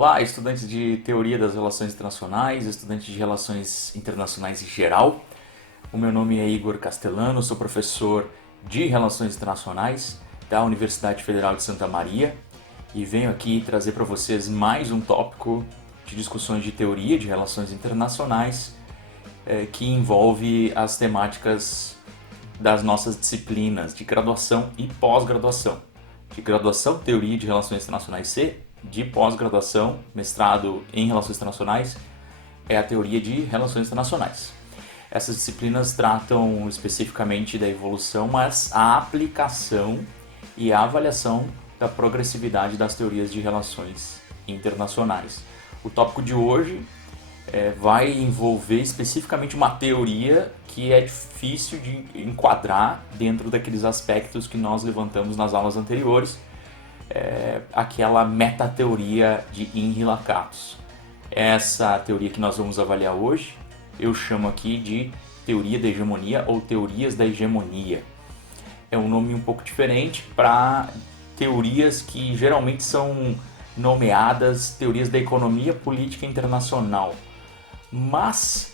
Olá, estudantes de Teoria das Relações Internacionais, estudantes de Relações Internacionais em geral. O meu nome é Igor Castellano, sou professor de Relações Internacionais da Universidade Federal de Santa Maria e venho aqui trazer para vocês mais um tópico de discussões de teoria de relações internacionais que envolve as temáticas das nossas disciplinas de graduação e pós-graduação. De graduação, Teoria de Relações Internacionais C, de pós-graduação, mestrado em Relações Internacionais, é a Teoria de Relações Internacionais. Essas disciplinas tratam especificamente da evolução, mas a aplicação e a avaliação da progressividade das teorias de relações internacionais. O tópico de hoje vai envolver especificamente uma teoria que é difícil de enquadrar dentro daqueles aspectos que nós levantamos nas aulas anteriores, aquela metateoria de Henri-Lakatos. Essa teoria que nós vamos avaliar hoje, eu chamo aqui de teoria da hegemonia ou teorias da hegemonia. É um nome um pouco diferente para teorias que geralmente são nomeadas teorias da economia política internacional. Mas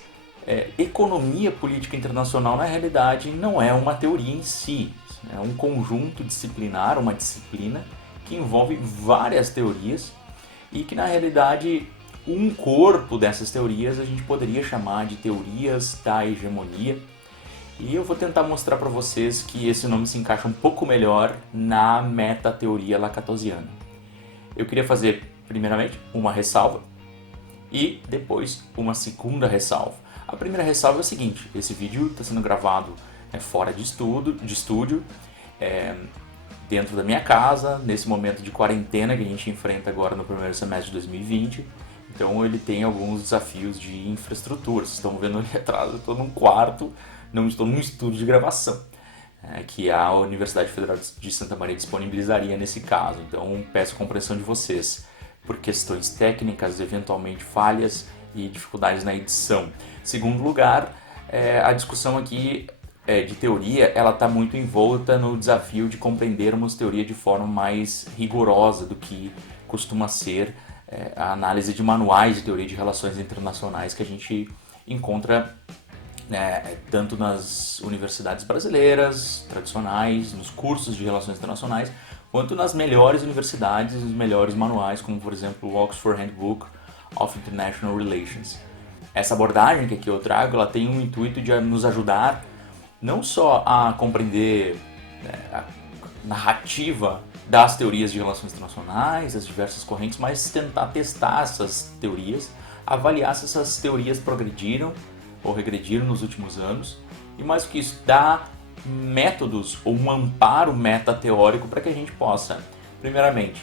economia política internacional na realidade não é uma teoria em si, é um conjunto disciplinar, uma disciplina que envolve várias teorias e que na realidade um corpo dessas teorias a gente poderia chamar de teorias da hegemonia. E eu vou tentar mostrar para vocês que esse nome se encaixa um pouco melhor na metateoria lakatosiana. Eu queria fazer primeiramente uma ressalva e depois uma segunda ressalva. A primeira ressalva é o seguinte: esse vídeo está sendo gravado fora de estúdio, dentro da minha casa, nesse momento de quarentena que a gente enfrenta agora no primeiro semestre de 2020. Então ele tem alguns desafios de infraestrutura. Vocês estão vendo ali atrás, eu estou num quarto, não estou num estúdio de gravação, que a Universidade Federal de Santa Maria disponibilizaria nesse caso. Então peço compreensão de vocês por questões técnicas, eventualmente falhas e dificuldades na edição. Segundo lugar, a discussão aqui de teoria, ela está muito envolta no desafio de compreendermos teoria de forma mais rigorosa do que costuma ser a análise de manuais de teoria de relações internacionais que a gente encontra tanto nas universidades brasileiras tradicionais, nos cursos de relações internacionais, quanto nas melhores universidades, nos melhores manuais, como por exemplo o Oxford Handbook of International Relations. Essa abordagem que aqui eu trago, ela tem um intuito de nos ajudar não só a compreender a narrativa das teorias de relações internacionais, as diversas correntes, mas tentar testar essas teorias, avaliar se essas teorias progrediram ou regrediram nos últimos anos, e mais do que isso, dar métodos ou um amparo metateórico para que a gente possa, primeiramente,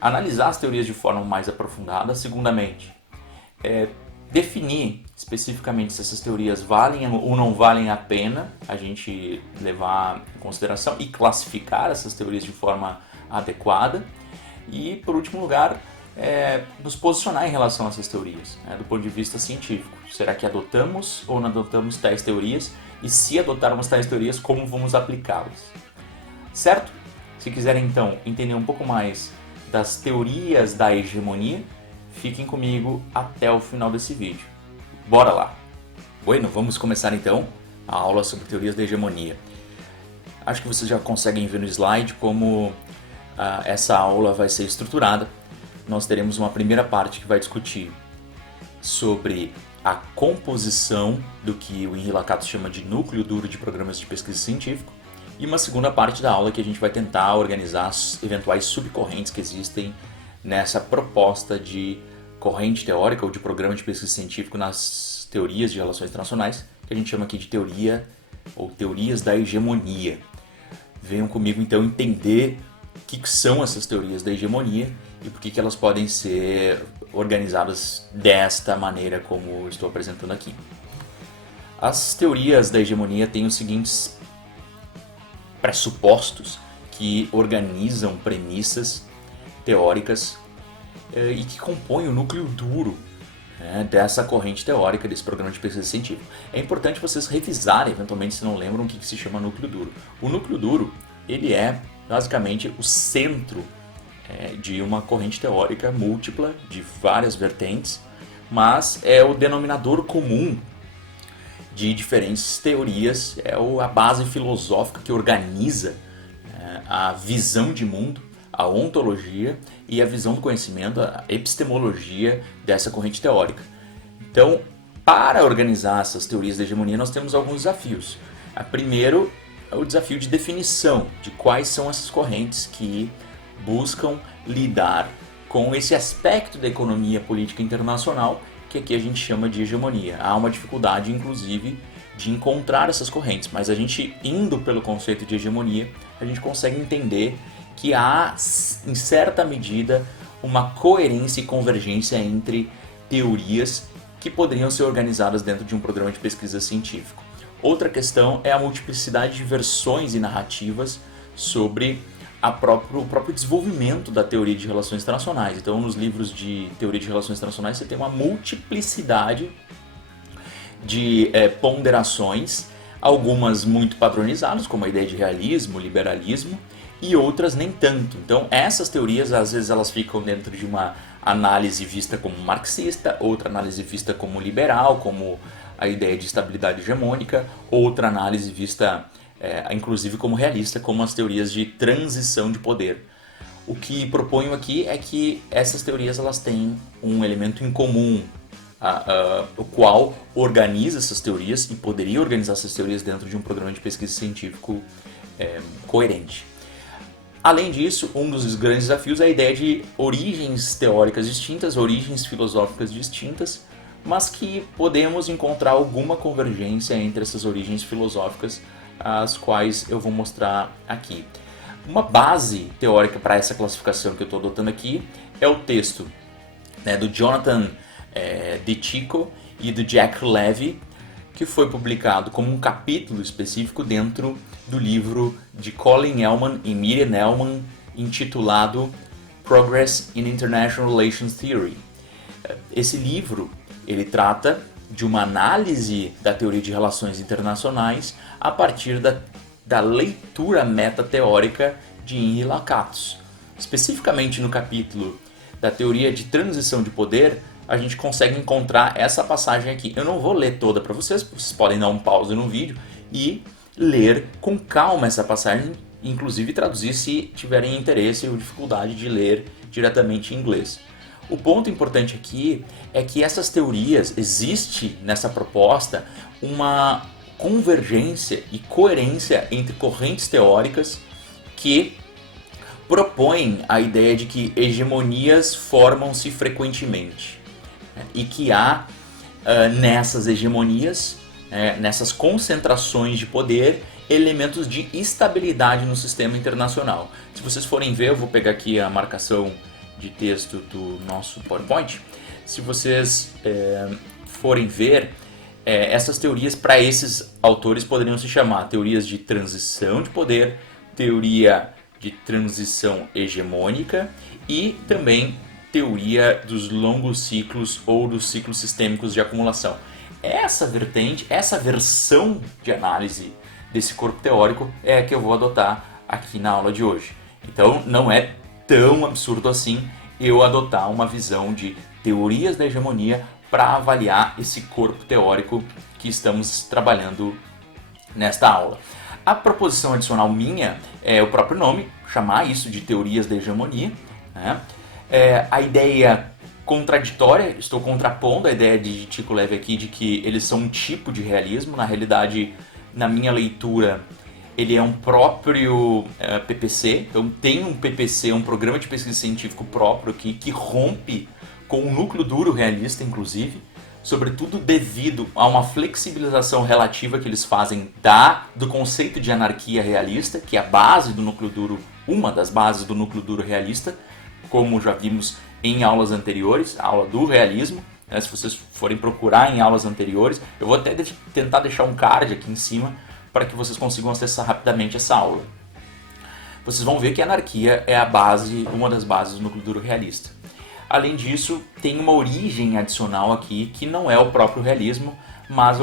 analisar as teorias de forma mais aprofundada, segundamente, definir especificamente se essas teorias valem ou não valem a pena a gente levar em consideração e classificar essas teorias de forma adequada, e, por último lugar, nos posicionar em relação a essas teorias, do ponto de vista científico. Será que adotamos ou não adotamos tais teorias? E se adotarmos tais teorias, como vamos aplicá-las? Certo? Se quiserem então entender um pouco mais das teorias da hegemonia, fiquem comigo até o final desse vídeo. Bora lá! Bueno, vamos começar então a aula sobre teorias da hegemonia. Acho que vocês já conseguem ver no slide como essa aula vai ser estruturada. Nós teremos uma primeira parte que vai discutir sobre a composição do que o Henri-Lakatos chama de núcleo duro de programas de pesquisa científico, e uma segunda parte da aula que a gente vai tentar organizar as eventuais subcorrentes que existem nessa proposta de corrente teórica ou de programa de pesquisa científico nas teorias de relações internacionais, que a gente chama aqui de teoria ou teorias da hegemonia. Venham comigo então entender o que são essas teorias da hegemonia e por que elas podem ser organizadas desta maneira como estou apresentando aqui. As teorias da hegemonia têm os seguintes pressupostos que organizam premissas teóricas e que compõem o núcleo duro dessa corrente teórica, desse programa de pesquisa científica. É importante vocês revisarem, eventualmente, se não lembram, o que se chama núcleo duro. O núcleo duro, ele é basicamente o centro de uma corrente teórica múltipla, de várias vertentes, mas é o denominador comum de diferentes teorias, a base filosófica que organiza a visão de mundo, a ontologia e a visão do conhecimento, a epistemologia dessa corrente teórica. Então, para organizar essas teorias da hegemonia, nós temos alguns desafios. Primeiro, é o desafio de definição de quais são essas correntes que buscam lidar com esse aspecto da economia política internacional que aqui a gente chama de hegemonia. Há uma dificuldade, inclusive, de encontrar essas correntes, mas a gente indo pelo conceito de hegemonia, a gente consegue entender que há, em certa medida, uma coerência e convergência entre teorias que poderiam ser organizadas dentro de um programa de pesquisa científico. Outra questão é a multiplicidade de versões e narrativas sobre o próprio desenvolvimento da teoria de relações internacionais. Então, nos livros de teoria de relações internacionais, você tem uma multiplicidade de ponderações, algumas muito padronizadas, como a ideia de realismo, liberalismo, e outras nem tanto. Então, essas teorias, às vezes, elas ficam dentro de uma análise vista como marxista, outra análise vista como liberal, como a ideia de estabilidade hegemônica, outra análise vista inclusive como realista, como as teorias de transição de poder. O que proponho aqui é que essas teorias elas têm um elemento em comum, o qual organiza essas teorias e poderia organizar essas teorias dentro de um programa de pesquisa científico coerente. Além disso, um dos grandes desafios é a ideia de origens teóricas distintas, origens filosóficas distintas, mas que podemos encontrar alguma convergência entre essas origens filosóficas, as quais eu vou mostrar aqui. Uma base teórica para essa classificação que eu estou adotando aqui é o texto do Jonathan DiCicco e do Jack Levy, que foi publicado como um capítulo específico dentro do livro de Colin Ellman e Miriam Ellman, intitulado Progress in International Relations Theory. Esse livro ele trata de uma análise da teoria de relações internacionais a partir da leitura metateórica de Henri Lakatos. Especificamente no capítulo da teoria de transição de poder, a gente consegue encontrar essa passagem aqui. Eu não vou ler toda para vocês podem dar um pause no vídeo e ler com calma essa passagem, inclusive traduzir se tiverem interesse ou dificuldade de ler diretamente em inglês. O ponto importante aqui é que essas teorias, existe nessa proposta uma convergência e coerência entre correntes teóricas que propõem a ideia de que hegemonias formam-se frequentemente e que há nessas hegemonias, nessas concentrações de poder, elementos de estabilidade no sistema internacional. Se vocês forem ver, eu vou pegar aqui a marcação de texto do nosso PowerPoint. Se vocês forem ver, essas teorias para esses autores poderiam se chamar teorias de transição de poder, teoria de transição hegemônica e também teoria dos longos ciclos ou dos ciclos sistêmicos de acumulação. Essa vertente, essa versão de análise desse corpo teórico é a que eu vou adotar aqui na aula de hoje. Então não é tão absurdo assim eu adotar uma visão de teorias da hegemonia para avaliar esse corpo teórico que estamos trabalhando nesta aula. A proposição adicional minha é o próprio nome, chamar isso de teorias da hegemonia, né? A ideia contraditória, estou contrapondo a ideia de Chico Levy aqui de que eles são um tipo de realismo. Na realidade, na minha leitura, ele é um próprio PPC, então tem um PPC, um programa de pesquisa científico próprio aqui, que rompe com o núcleo duro realista, inclusive, sobretudo devido a uma flexibilização relativa que eles fazem do conceito de anarquia realista, que é a base do núcleo duro, uma das bases do núcleo duro realista, como já vimos em aulas anteriores, a aula do realismo, né? Se vocês forem procurar em aulas anteriores, eu vou até tentar deixar um card aqui em cima para que vocês consigam acessar rapidamente essa aula. Vocês vão ver que a anarquia é a base, uma das bases do núcleo duro realista. Além disso, tem uma origem adicional aqui, que não é o próprio realismo, mas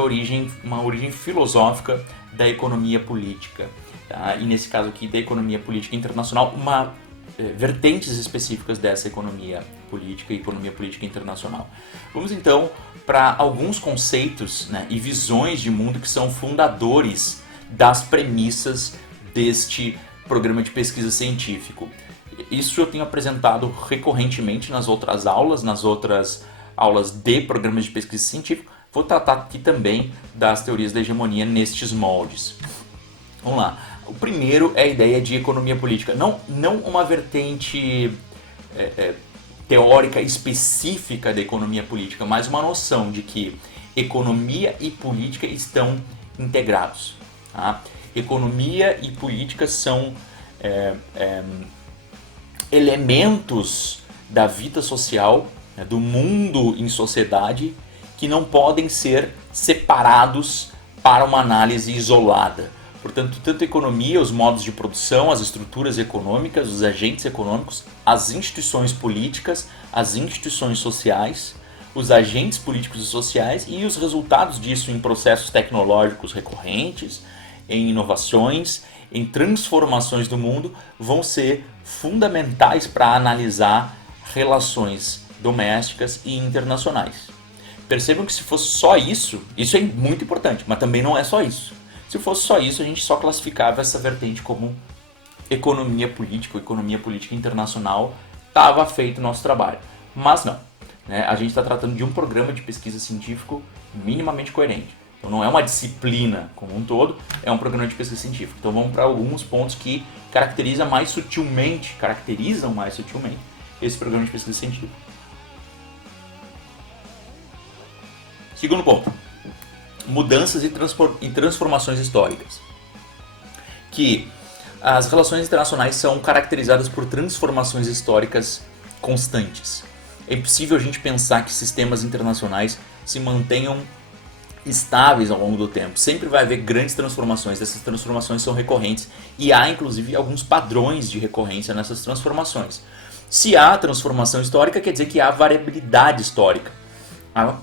uma origem filosófica da economia política. Tá? E nesse caso aqui, da economia política internacional, uma vertentes específicas dessa economia política e economia política internacional. Vamos então para alguns conceitos, né, e visões de mundo que são fundadores das premissas deste programa de pesquisa científico. Isso eu tenho apresentado recorrentemente nas outras aulas de programas de pesquisa científica. Vou tratar aqui também das teorias da hegemonia nestes moldes. Vamos lá. O primeiro é a ideia de economia política. Não uma vertente teórica específica da economia política, mas uma noção de que economia e política estão integrados. Tá? Economia e política são elementos da vida social, né, do mundo em sociedade, que não podem ser separados para uma análise isolada. Portanto, tanto a economia, os modos de produção, as estruturas econômicas, os agentes econômicos, as instituições políticas, as instituições sociais, os agentes políticos e sociais e os resultados disso em processos tecnológicos recorrentes, em inovações, em transformações do mundo, vão ser fundamentais para analisar relações domésticas e internacionais. Percebam que se fosse só isso é muito importante, mas também não é só isso. Se fosse só isso, a gente só classificava essa vertente como economia política ou economia política internacional, estava feito o nosso trabalho. Mas não, né? A gente está tratando de um programa de pesquisa científico minimamente coerente. Então não é uma disciplina como um todo, é um programa de pesquisa científica. Então vamos para alguns pontos que caracterizam mais sutilmente esse programa de pesquisa científica. Segundo ponto. Mudanças e transformações históricas. Que as relações internacionais são caracterizadas por transformações históricas constantes. É impossível a gente pensar que sistemas internacionais se mantenham estáveis ao longo do tempo. Sempre vai haver grandes transformações, essas transformações são recorrentes e há inclusive alguns padrões de recorrência nessas transformações. Se há transformação histórica, quer dizer que há variabilidade histórica. Há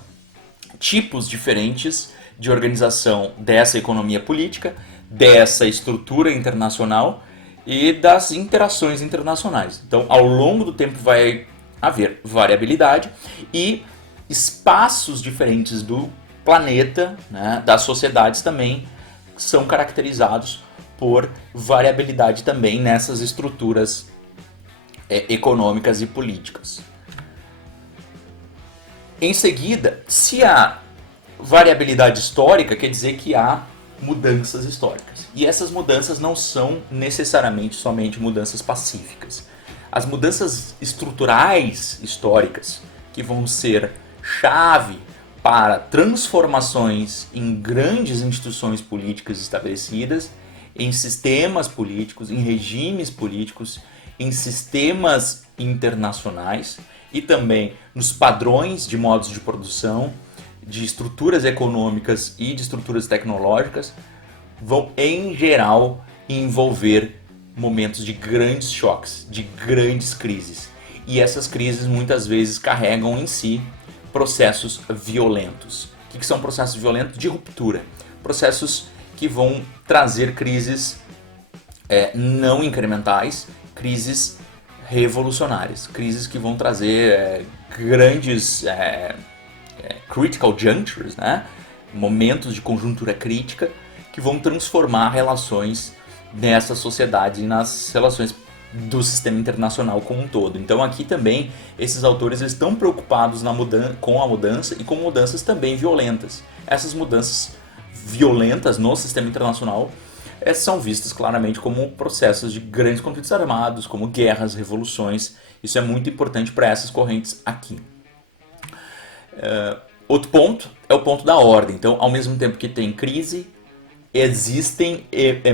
tipos diferentes de organização dessa economia política, dessa estrutura internacional e das interações internacionais. Então, ao longo do tempo vai haver variabilidade e espaços diferentes do planeta, né, das sociedades também são caracterizados por variabilidade também nessas estruturas econômicas e políticas. Em seguida, se há variabilidade histórica, quer dizer que há mudanças históricas. E essas mudanças não são necessariamente somente mudanças pacíficas. As mudanças estruturais históricas, que vão ser chave para transformações em grandes instituições políticas estabelecidas, em sistemas políticos, em regimes políticos, em sistemas internacionais e também nos padrões de modos de produção, de estruturas econômicas e de estruturas tecnológicas, vão em geral envolver momentos de grandes choques, de grandes crises. E essas crises muitas vezes carregam em si processos violentos. O que são processos violentos? De ruptura. Processos que vão trazer crises não incrementais, crises revolucionárias, crises que vão trazer grandes critical junctures, né? Momentos de conjuntura crítica que vão transformar relações nessas sociedades e nas relações do sistema internacional como um todo. Então aqui também esses autores estão preocupados com a mudança e com mudanças também violentas. Essas mudanças violentas no sistema internacional são vistas claramente como processos de grandes conflitos armados, como guerras, revoluções. Isso é muito importante para essas correntes aqui. Outro ponto é o ponto da ordem. Então, ao mesmo tempo que tem crise, existem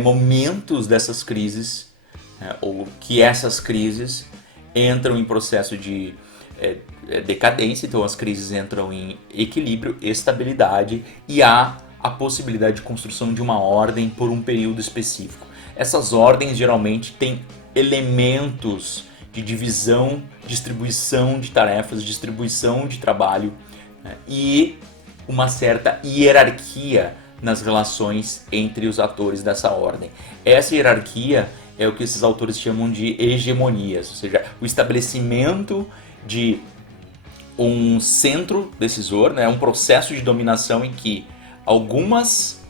momentos dessas crises, ou que essas crises entram em processo de decadência. Então, as crises entram em equilíbrio, estabilidade e há a possibilidade de construção de uma ordem por um período específico. Essas ordens geralmente têm elementos de divisão, distribuição de tarefas, distribuição de trabalho, né, e uma certa hierarquia nas relações entre os atores dessa ordem. Essa hierarquia é o que esses autores chamam de hegemonias, ou seja, o estabelecimento de um centro decisor, né, um processo de dominação em que alguns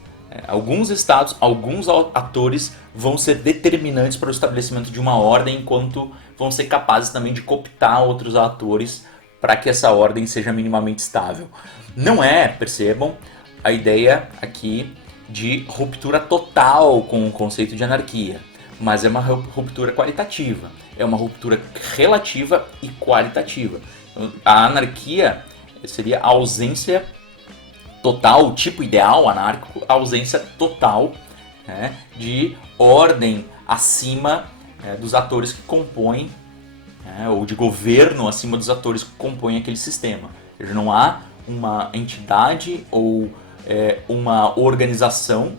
estados, alguns atores vão ser determinantes para o estabelecimento de uma ordem, enquanto vão ser capazes também de cooptar outros atores para que essa ordem seja minimamente estável. Não é, percebam, a ideia aqui de ruptura total com o conceito de anarquia, mas é uma ruptura qualitativa, é uma ruptura relativa e qualitativa. A anarquia seria a ausência total, o tipo ideal anárquico, a ausência total, né, de ordem acima dos atores que compõem, ou de governo acima dos atores que compõem aquele sistema. Ou seja, não há uma entidade ou uma organização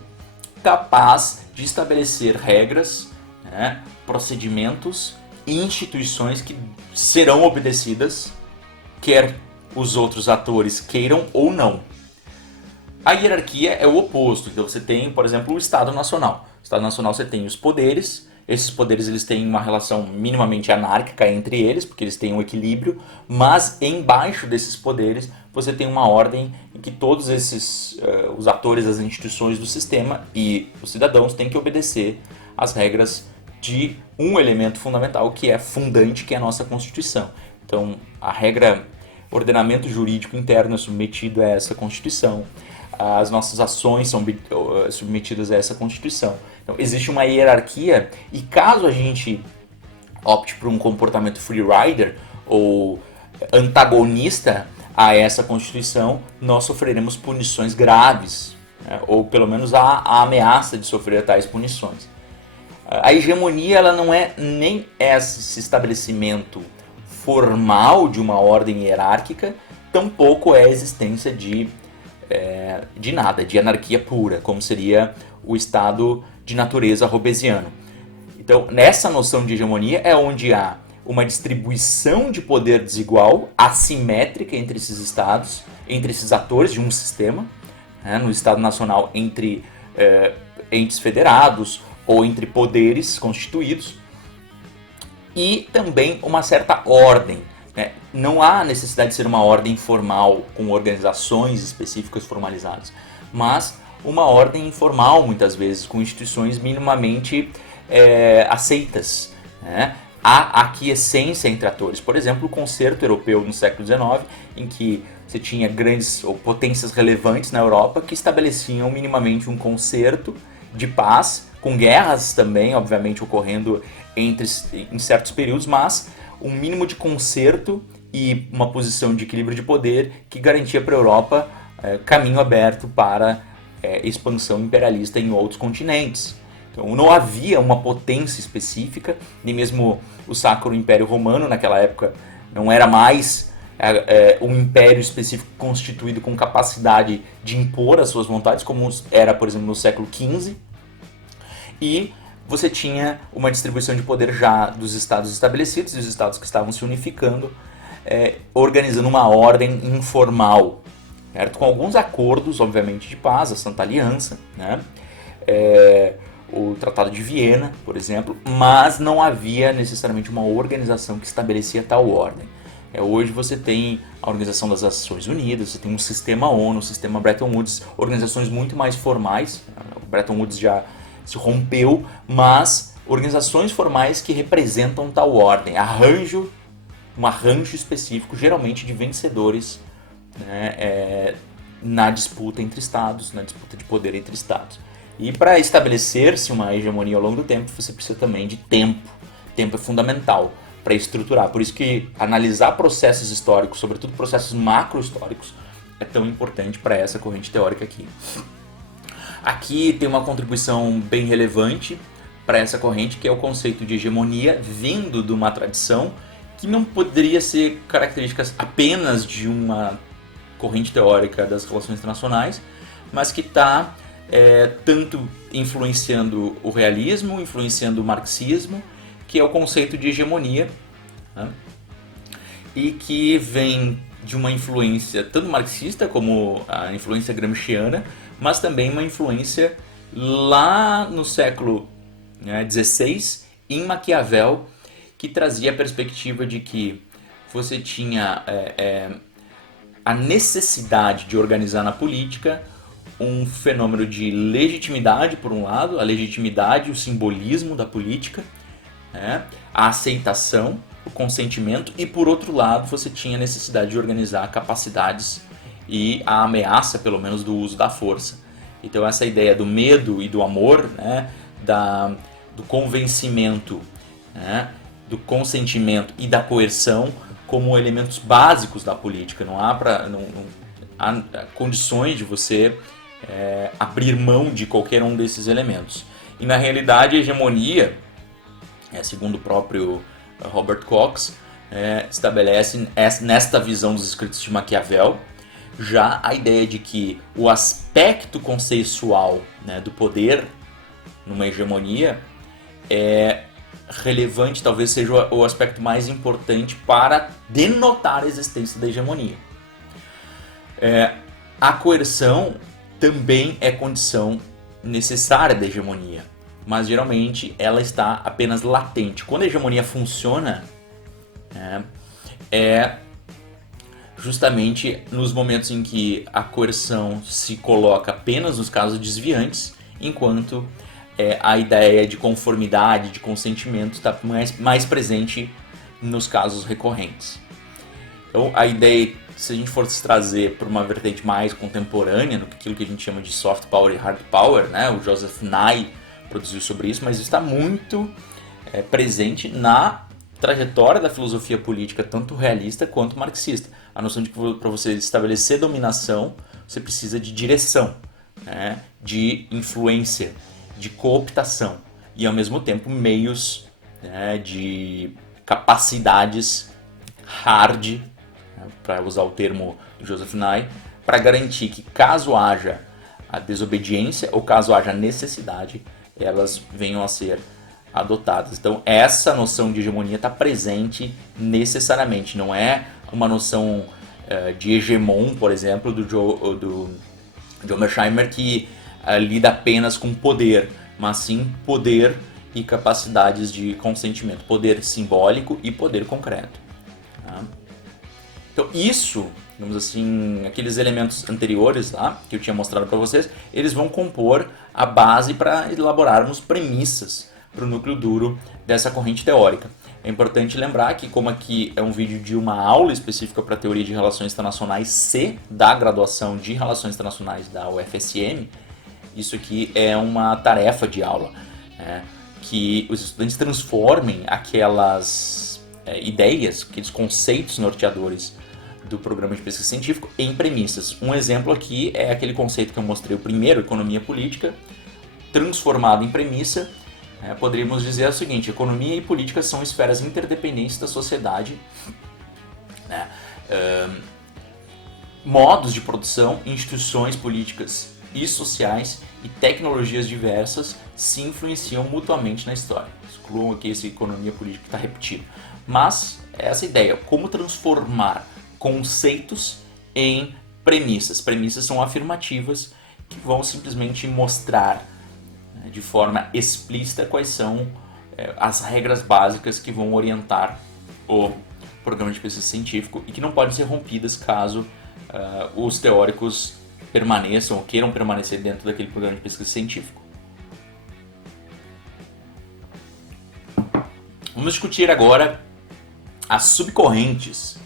capaz de estabelecer regras, né, procedimentos e instituições que serão obedecidas, quer os outros atores queiram ou não. A hierarquia é o oposto. Então você tem, por exemplo, o Estado Nacional. No Estado Nacional você tem os poderes. Esses poderes eles têm uma relação minimamente anárquica entre eles, porque eles têm um equilíbrio, mas embaixo desses poderes você tem uma ordem em que todos esses os atores, as instituições do sistema e os cidadãos têm que obedecer às regras de um elemento fundamental que é fundante, que é a nossa Constituição. Então a regra, ordenamento jurídico interno é submetido a essa Constituição. As nossas ações são submetidas a essa Constituição. Então, existe uma hierarquia e caso a gente opte por um comportamento free rider ou antagonista a essa Constituição, nós sofreremos punições graves, né? Ou pelo menos a ameaça de sofrer tais punições. A hegemonia ela não é nem esse estabelecimento formal de uma ordem hierárquica, tampouco é a existência de nada, de anarquia pura, como seria o estado de natureza hobbesiano. Então, nessa noção de hegemonia é onde há uma distribuição de poder desigual, assimétrica entre esses estados, entre esses atores de um sistema, né, no Estado Nacional entre entes federados ou entre poderes constituídos, e também uma certa ordem. Não há necessidade de ser uma ordem formal, com organizações específicas formalizadas, mas uma ordem informal, muitas vezes, com instituições minimamente aceitas. Né? Há aquiescência entre atores. Por exemplo, o concerto europeu no século XIX, em que você tinha grandes ou potências relevantes na Europa que estabeleciam minimamente um concerto de paz, com guerras também, obviamente, ocorrendo em certos períodos, mas um mínimo de concerto e uma posição de equilíbrio de poder que garantia para a Europa caminho aberto para expansão imperialista em outros continentes. Então não havia uma potência específica, nem mesmo o Sacro Império Romano naquela época não era mais um império específico constituído com capacidade de impor as suas vontades, como era, por exemplo, no século XV. E você tinha uma distribuição de poder já dos estados estabelecidos e os estados que estavam se unificando, organizando uma ordem informal, certo? Com alguns acordos, obviamente, de paz, a Santa Aliança, né? O Tratado de Viena, por exemplo, mas não havia necessariamente uma organização que estabelecia tal ordem. Hoje você tem a Organização das Nações Unidas, você tem um sistema ONU, um sistema Bretton Woods, organizações muito mais formais. O Bretton Woods já se rompeu, mas organizações formais que representam tal ordem, um arranjo específico, geralmente de vencedores, né, na disputa entre estados, na disputa de poder entre estados. E para estabelecer-se uma hegemonia ao longo do tempo, você precisa também de tempo. Tempo é fundamental para estruturar. Por isso que analisar processos históricos, sobretudo processos macro-históricos, é tão importante para essa corrente teórica aqui. Aqui tem uma contribuição bem relevante para essa corrente, que é o conceito de hegemonia vindo de uma tradição que não poderia ser característica apenas de uma corrente teórica das relações internacionais, mas que está tanto influenciando o realismo, influenciando o marxismo, que é o conceito de hegemonia, né? E que vem de uma influência tanto marxista como a influência gramsciana, mas também uma influência lá no século né, 16, em Maquiavel, que trazia a perspectiva de que você tinha a necessidade de organizar na política um fenômeno de legitimidade, por um lado, a legitimidade, o simbolismo da política, né, a aceitação, o consentimento, e por outro lado você tinha a necessidade de organizar capacidades e a ameaça, pelo menos, do uso da força. Então essa ideia do medo e do amor, né, do convencimento, né, do consentimento e da coerção como elementos básicos da política. Não há condições de você abrir mão de qualquer um desses elementos. E na realidade a hegemonia, segundo o próprio Robert Cox, estabelece nesta visão dos escritos de Maquiavel já a ideia de que o aspecto conceitual, né, do poder numa hegemonia é relevante, talvez seja o aspecto mais importante para denotar a existência da hegemonia. A coerção também é condição necessária da hegemonia, mas geralmente ela está apenas latente. Quando a hegemonia funciona, é justamente nos momentos em que a coerção se coloca apenas nos casos desviantes, enquanto a ideia de conformidade, de consentimento está mais presente nos casos recorrentes. Então a ideia, se a gente fosse trazer para uma vertente mais contemporânea, aquilo que a gente chama de soft power e hard power, né? O Joseph Nye produziu sobre isso, mas está muito presente na trajetória da filosofia política, tanto realista quanto marxista. A noção de que para você estabelecer dominação, você precisa de direção, né? De influência, de cooptação e, ao mesmo tempo, meios, né, de capacidades hard, né, para usar o termo do Joseph Nye, para garantir que, caso haja a desobediência ou caso haja necessidade, elas venham a ser adotadas. Então essa noção de hegemonia está presente necessariamente, não é uma noção de hegemon, por exemplo, do John Mearsheimer, que lida apenas com poder, mas sim poder e capacidades de consentimento, poder simbólico e poder concreto. Tá? Então isso, digamos assim, aqueles elementos anteriores lá, que eu tinha mostrado para vocês, eles vão compor a base para elaborarmos premissas para o núcleo duro dessa corrente teórica. É importante lembrar que, como aqui é um vídeo de uma aula específica para a teoria de relações internacionais C, da graduação de relações internacionais da UFSM, isso aqui é uma tarefa de aula, né, que os estudantes transformem aquelas ideias, aqueles conceitos norteadores do programa de pesquisa científico em premissas. Um exemplo aqui é aquele conceito que eu mostrei, o primeiro, economia política, transformado em premissa. Poderíamos dizer o seguinte: economia e política são esferas interdependentes da sociedade, né? Modos de produção, instituições políticas e sociais e tecnologias diversas se influenciam mutuamente na história. Excluam aqui essa economia política que está repetido. Mas essa ideia, como transformar conceitos em premissas. Premissas são afirmativas que vão simplesmente mostrar de forma explícita quais são as regras básicas que vão orientar o programa de pesquisa científico e que não podem ser rompidas caso os teóricos permaneçam ou queiram permanecer dentro daquele programa de pesquisa científico. Vamos discutir agora as subcorrentes,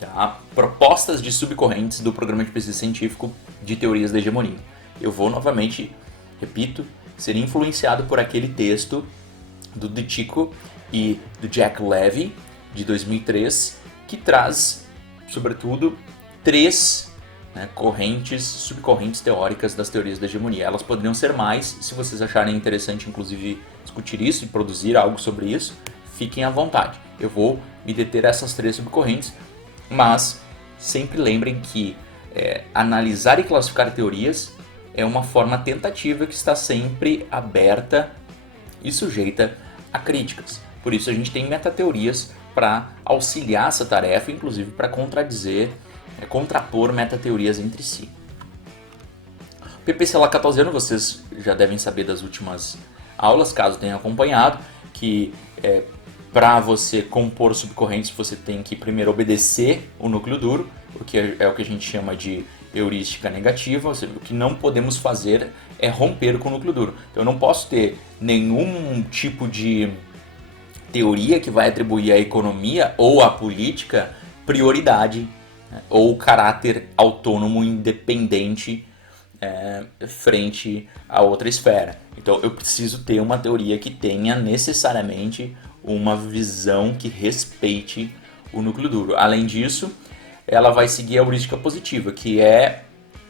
tá? Propostas de subcorrentes do programa de pesquisa científico de teorias da hegemonia. Eu vou novamente, repito, ser influenciado por aquele texto do De Tico e do Jack Levy, de 2003, que traz, sobretudo, três subcorrentes teóricas das teorias da hegemonia. Elas poderiam ser mais, se vocês acharem interessante, inclusive, discutir isso e produzir algo sobre isso, fiquem à vontade. Eu vou me deter a essas três subcorrentes, mas sempre lembrem que analisar e classificar teorias é uma forma tentativa que está sempre aberta e sujeita a críticas. Por isso a gente tem metateorias para auxiliar essa tarefa, inclusive para contrapor metateorias entre si. O PPC Lacatosiano, vocês já devem saber das últimas aulas, caso tenha acompanhado, que para você compor subcorrentes você tem que primeiro obedecer o núcleo duro, o que é o que a gente chama de heurística negativa, ou seja, o que não podemos fazer é romper com o núcleo duro. Então eu não posso ter nenhum tipo de teoria que vai atribuir à economia ou à política prioridade, né, ou caráter autônomo independente frente a outra esfera. Então eu preciso ter uma teoria que tenha necessariamente uma visão que respeite o núcleo duro. Além disso, ela vai seguir a heurística positiva, que é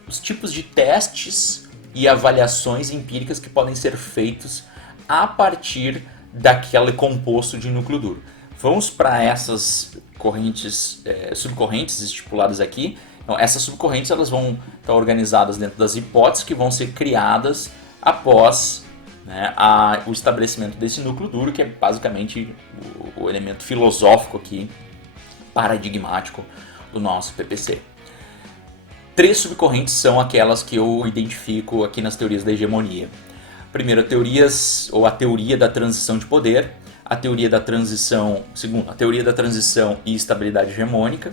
os tipos de testes e avaliações empíricas que podem ser feitos a partir daquele composto de núcleo duro. Vamos para essas correntes, subcorrentes estipuladas aqui. Então, essas subcorrentes elas vão estar organizadas dentro das hipóteses que vão ser criadas após, né, o estabelecimento desse núcleo duro, que é basicamente o elemento filosófico aqui, paradigmático do nosso PPC. 3 subcorrentes são aquelas que eu identifico aqui nas teorias da hegemonia. Primeiro, a teoria da transição de poder, a teoria da transição, segundo, a teoria da transição e estabilidade hegemônica,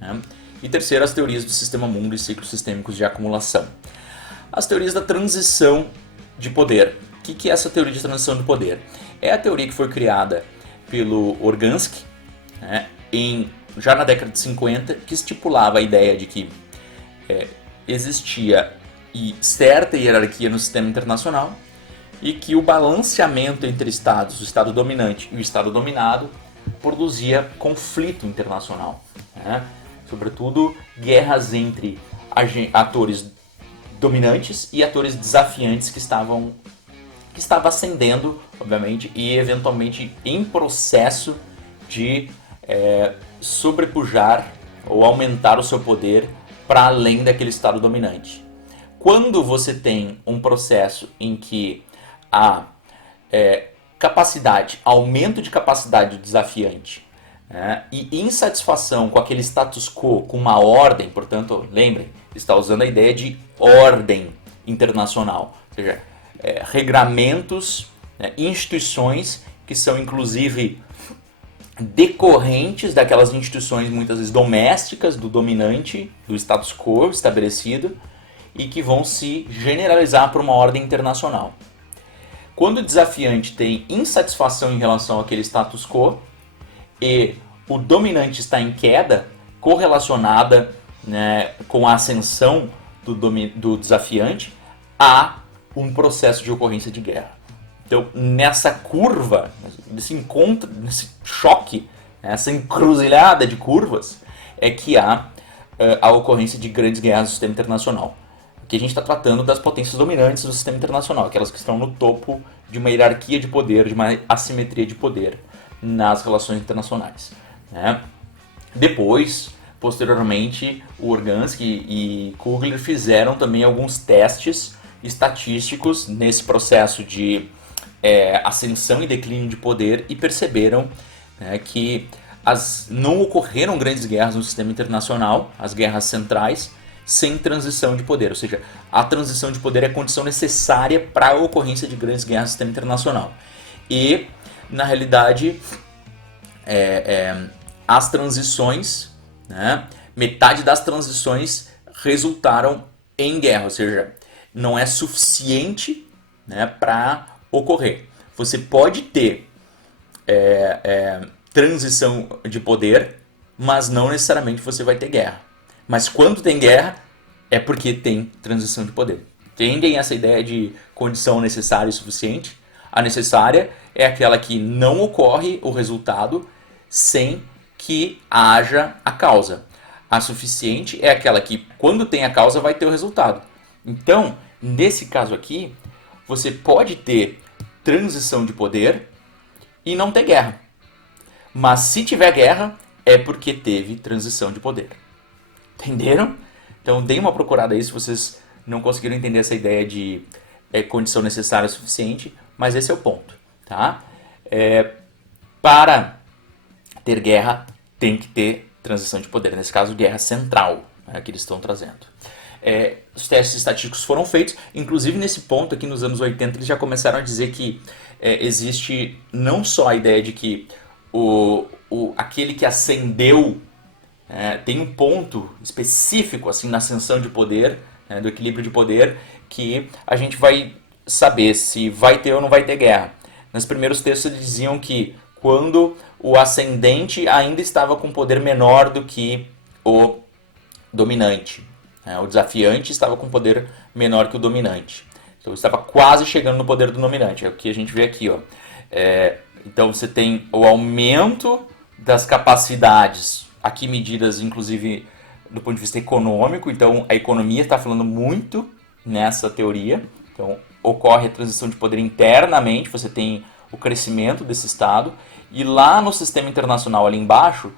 né? E terceiro, as teorias do sistema mundo e ciclos sistêmicos de acumulação. As teorias da transição de poder. O que é essa teoria de transição de poder? É a teoria que foi criada pelo Organski, né, já na década de 50, que estipulava a ideia de que existia certa hierarquia no sistema internacional e que o balanceamento entre estados, o estado dominante e o estado dominado, produzia conflito internacional, né? Sobretudo guerras entre atores dominantes e atores desafiantes que estava ascendendo, obviamente, e eventualmente em processo de sobrepujar ou aumentar o seu poder para além daquele estado dominante. Quando você tem um processo em que há aumento de capacidade do desafiante, e insatisfação com aquele status quo, com uma ordem, portanto, lembrem, está usando a ideia de ordem internacional, ou seja, regramentos, instituições que são inclusive decorrentes daquelas instituições muitas vezes domésticas do dominante, do status quo estabelecido, e que vão se generalizar para uma ordem internacional. Quando o desafiante tem insatisfação em relação àquele status quo e o dominante está em queda, correlacionada, né, com a ascensão do desafiante, há um processo de ocorrência de guerra. Então, nessa curva, nesse encontro, nesse choque, essa encruzilhada de curvas, é que há a ocorrência de grandes guerras no sistema internacional. Aqui a gente está tratando das potências dominantes do sistema internacional, aquelas que estão no topo de uma hierarquia de poder, de uma assimetria de poder nas relações internacionais, né? Depois, posteriormente, o Organski e Kugler fizeram também alguns testes estatísticos nesse processo de ascensão e declínio de poder e perceberam, né, que não ocorreram grandes guerras no sistema internacional, as guerras centrais, sem transição de poder. Ou seja, a transição de poder é a condição necessária para a ocorrência de grandes guerras no sistema internacional. E, na realidade, as transições, né, metade das transições resultaram em guerra, ou seja, não é suficiente, né, para ocorrer. Você pode ter transição de poder, mas não necessariamente você vai ter guerra. Mas quando tem guerra, é porque tem transição de poder. Entendem essa ideia de condição necessária e suficiente? A necessária é aquela que não ocorre o resultado sem que haja a causa. A suficiente é aquela que, quando tem a causa, vai ter o resultado. Então, nesse caso aqui, você pode ter transição de poder e não ter guerra. Mas se tiver guerra, é porque teve transição de poder. Entenderam? Então, deem uma procurada aí se vocês não conseguiram entender essa ideia de condição necessária o suficiente, mas esse é o ponto, tá? Para ter guerra, tem que ter transição de poder. Nesse caso, guerra central, que eles estão trazendo. os testes estatísticos foram feitos. Inclusive, nesse ponto aqui, nos anos 80, eles já começaram a dizer que existe não só a ideia de que aquele que ascendeu tem um ponto específico assim na ascensão de poder, do equilíbrio de poder, que a gente vai saber se vai ter ou não vai ter guerra. Nos primeiros textos eles diziam que quando o ascendente ainda estava com poder menor do que o dominante. O desafiante estava com poder menor que o dominante. Então estava quase chegando no poder do dominante. É o que a gente vê aqui. Ó. Então você tem o aumento das capacidades, aqui medidas inclusive do ponto de vista econômico. Então a economia está falando muito nessa teoria. Então ocorre a transição de poder internamente, você tem o crescimento desse Estado. E lá no sistema internacional, ali embaixo,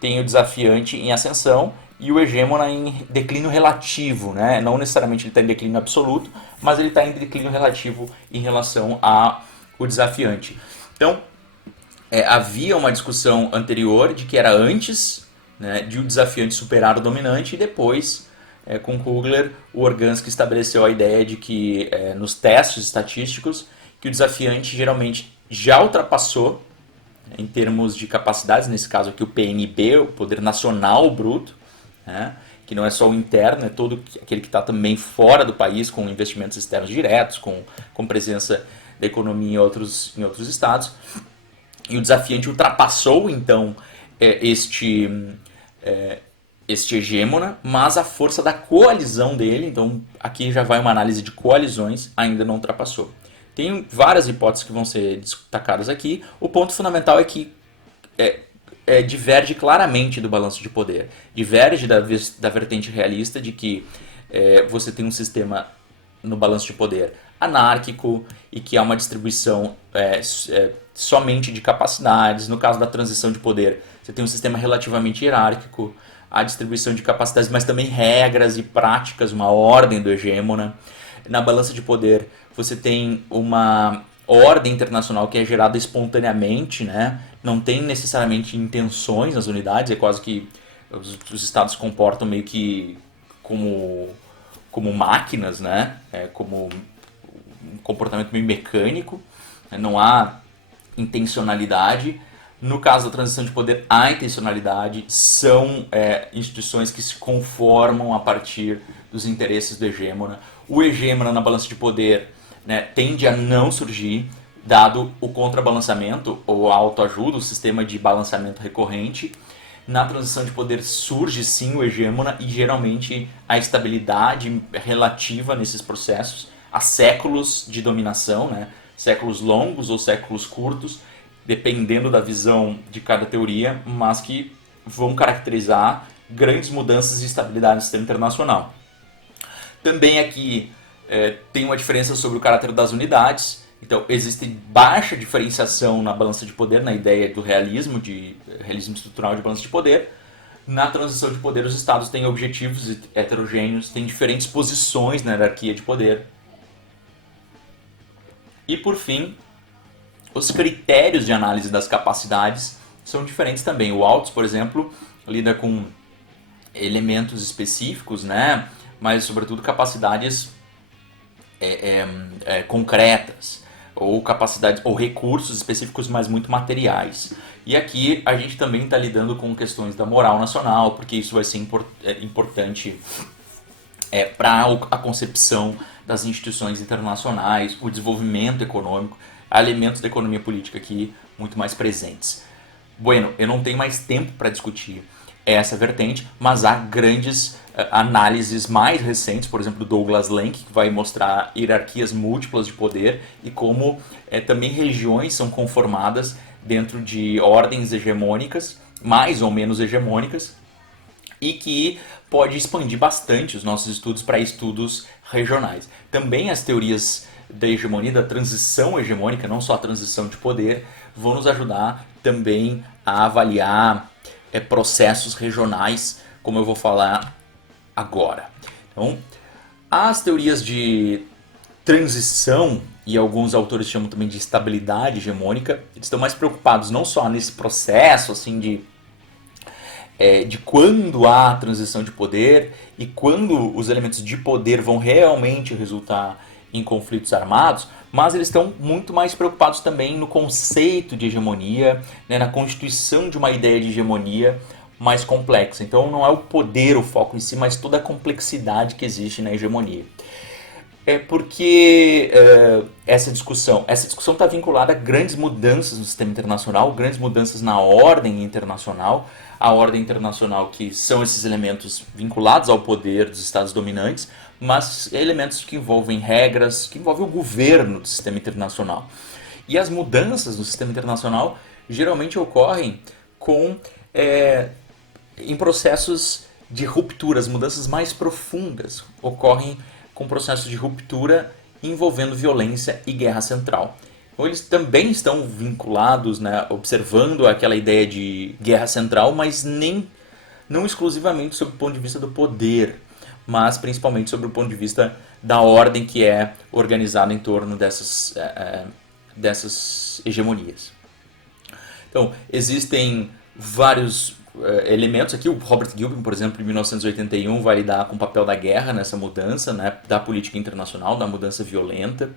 tem o desafiante em ascensão e o hegemona em declínio relativo, né? Não necessariamente ele está em declínio absoluto, mas ele está em declínio relativo em relação ao desafiante. Então, havia uma discussão anterior de que era antes, né, de o desafiante superar o dominante, e depois, com Kugler, o Organski estabeleceu a ideia de que nos testes estatísticos, que o desafiante geralmente já ultrapassou em termos de capacidades, nesse caso aqui o PNB, o Poder Nacional Bruto, né, que não é só o interno, é todo aquele que está também fora do país, com investimentos externos diretos, com presença da economia em outros estados. E o desafiante ultrapassou, então, este hegemona, mas a força da coalizão dele, então aqui já vai uma análise de coalizões, ainda não ultrapassou. Tem várias hipóteses que vão ser destacadas aqui. O ponto fundamental é que diverge claramente do balanço de poder. Diverge da vertente realista de que você tem um sistema no balanço de poder anárquico e que há uma distribuição somente de capacidades. No caso da transição de poder, você tem um sistema relativamente hierárquico, a distribuição de capacidades, mas também regras e práticas, uma ordem do hegemona. Na balança de poder, você tem uma ordem internacional que é gerada espontaneamente, né? Não tem necessariamente intenções nas unidades, é quase que os estados se comportam meio que como máquinas, né? Como um comportamento meio mecânico, né? Não há intencionalidade. No caso da transição de poder, há intencionalidade, são instituições que se conformam a partir dos interesses do hegemona. O hegemona na balança de poder, né, tende a não surgir, dado o contrabalançamento ou a autoajuda, o sistema de balançamento recorrente. Na transição de poder surge sim o hegemona e geralmente a estabilidade relativa nesses processos. Há séculos de dominação, né, séculos longos ou séculos curtos, dependendo da visão de cada teoria, mas que vão caracterizar grandes mudanças de estabilidade no sistema internacional. Também aqui tem uma diferença sobre o caráter das unidades. Então, existe baixa diferenciação na balança de poder, na ideia do realismo estrutural de balança de poder. Na transição de poder, os estados têm objetivos heterogêneos, têm diferentes posições na hierarquia de poder. E, por fim, os critérios de análise das capacidades são diferentes também. O Altz, por exemplo, lida com elementos específicos, né? Mas, sobretudo, capacidades concretas, ou capacidades ou recursos específicos, mas muito materiais. E aqui a gente também está lidando com questões da moral nacional, porque isso vai ser importante para a concepção das instituições internacionais, o desenvolvimento econômico, elementos da economia política aqui muito mais presentes. Bueno, eu não tenho mais tempo para discutir essa vertente, mas há grandes análises mais recentes, por exemplo, do Douglas Lenk, que vai mostrar hierarquias múltiplas de poder e como também regiões são conformadas dentro de ordens hegemônicas, mais ou menos hegemônicas, e que pode expandir bastante os nossos estudos para estudos regionais. Também as teorias da hegemonia, da transição hegemônica, não só a transição de poder, vão nos ajudar também a avaliar processos regionais, como eu vou falar agora. Então, as teorias de transição, e alguns autores chamam também de estabilidade hegemônica, eles estão mais preocupados não só nesse processo assim de de quando há transição de poder e quando os elementos de poder vão realmente resultar em conflitos armados, mas eles estão muito mais preocupados também no conceito de hegemonia, né, na constituição de uma ideia de hegemonia mais complexa. Então não é o poder o foco em si, mas toda a complexidade que existe na hegemonia. É porque essa discussão está vinculada a grandes mudanças no sistema internacional, grandes mudanças na ordem internacional, a ordem internacional que são esses elementos vinculados ao poder dos estados dominantes, mas elementos que envolvem regras, que envolvem o governo do sistema internacional. E as mudanças no sistema internacional geralmente ocorrem com em processos de ruptura, as mudanças mais profundas ocorrem com processos de ruptura envolvendo violência e guerra central. Então eles também estão vinculados, né, observando aquela ideia de guerra central, mas não exclusivamente sob o ponto de vista do poder, mas principalmente sob o ponto de vista da ordem que é organizada em torno dessas hegemonias. Então, existem vários elementos aqui. O Robert Gilpin, por exemplo, em 1981, vai lidar com o papel da guerra nessa mudança, né, da política internacional, da mudança violenta.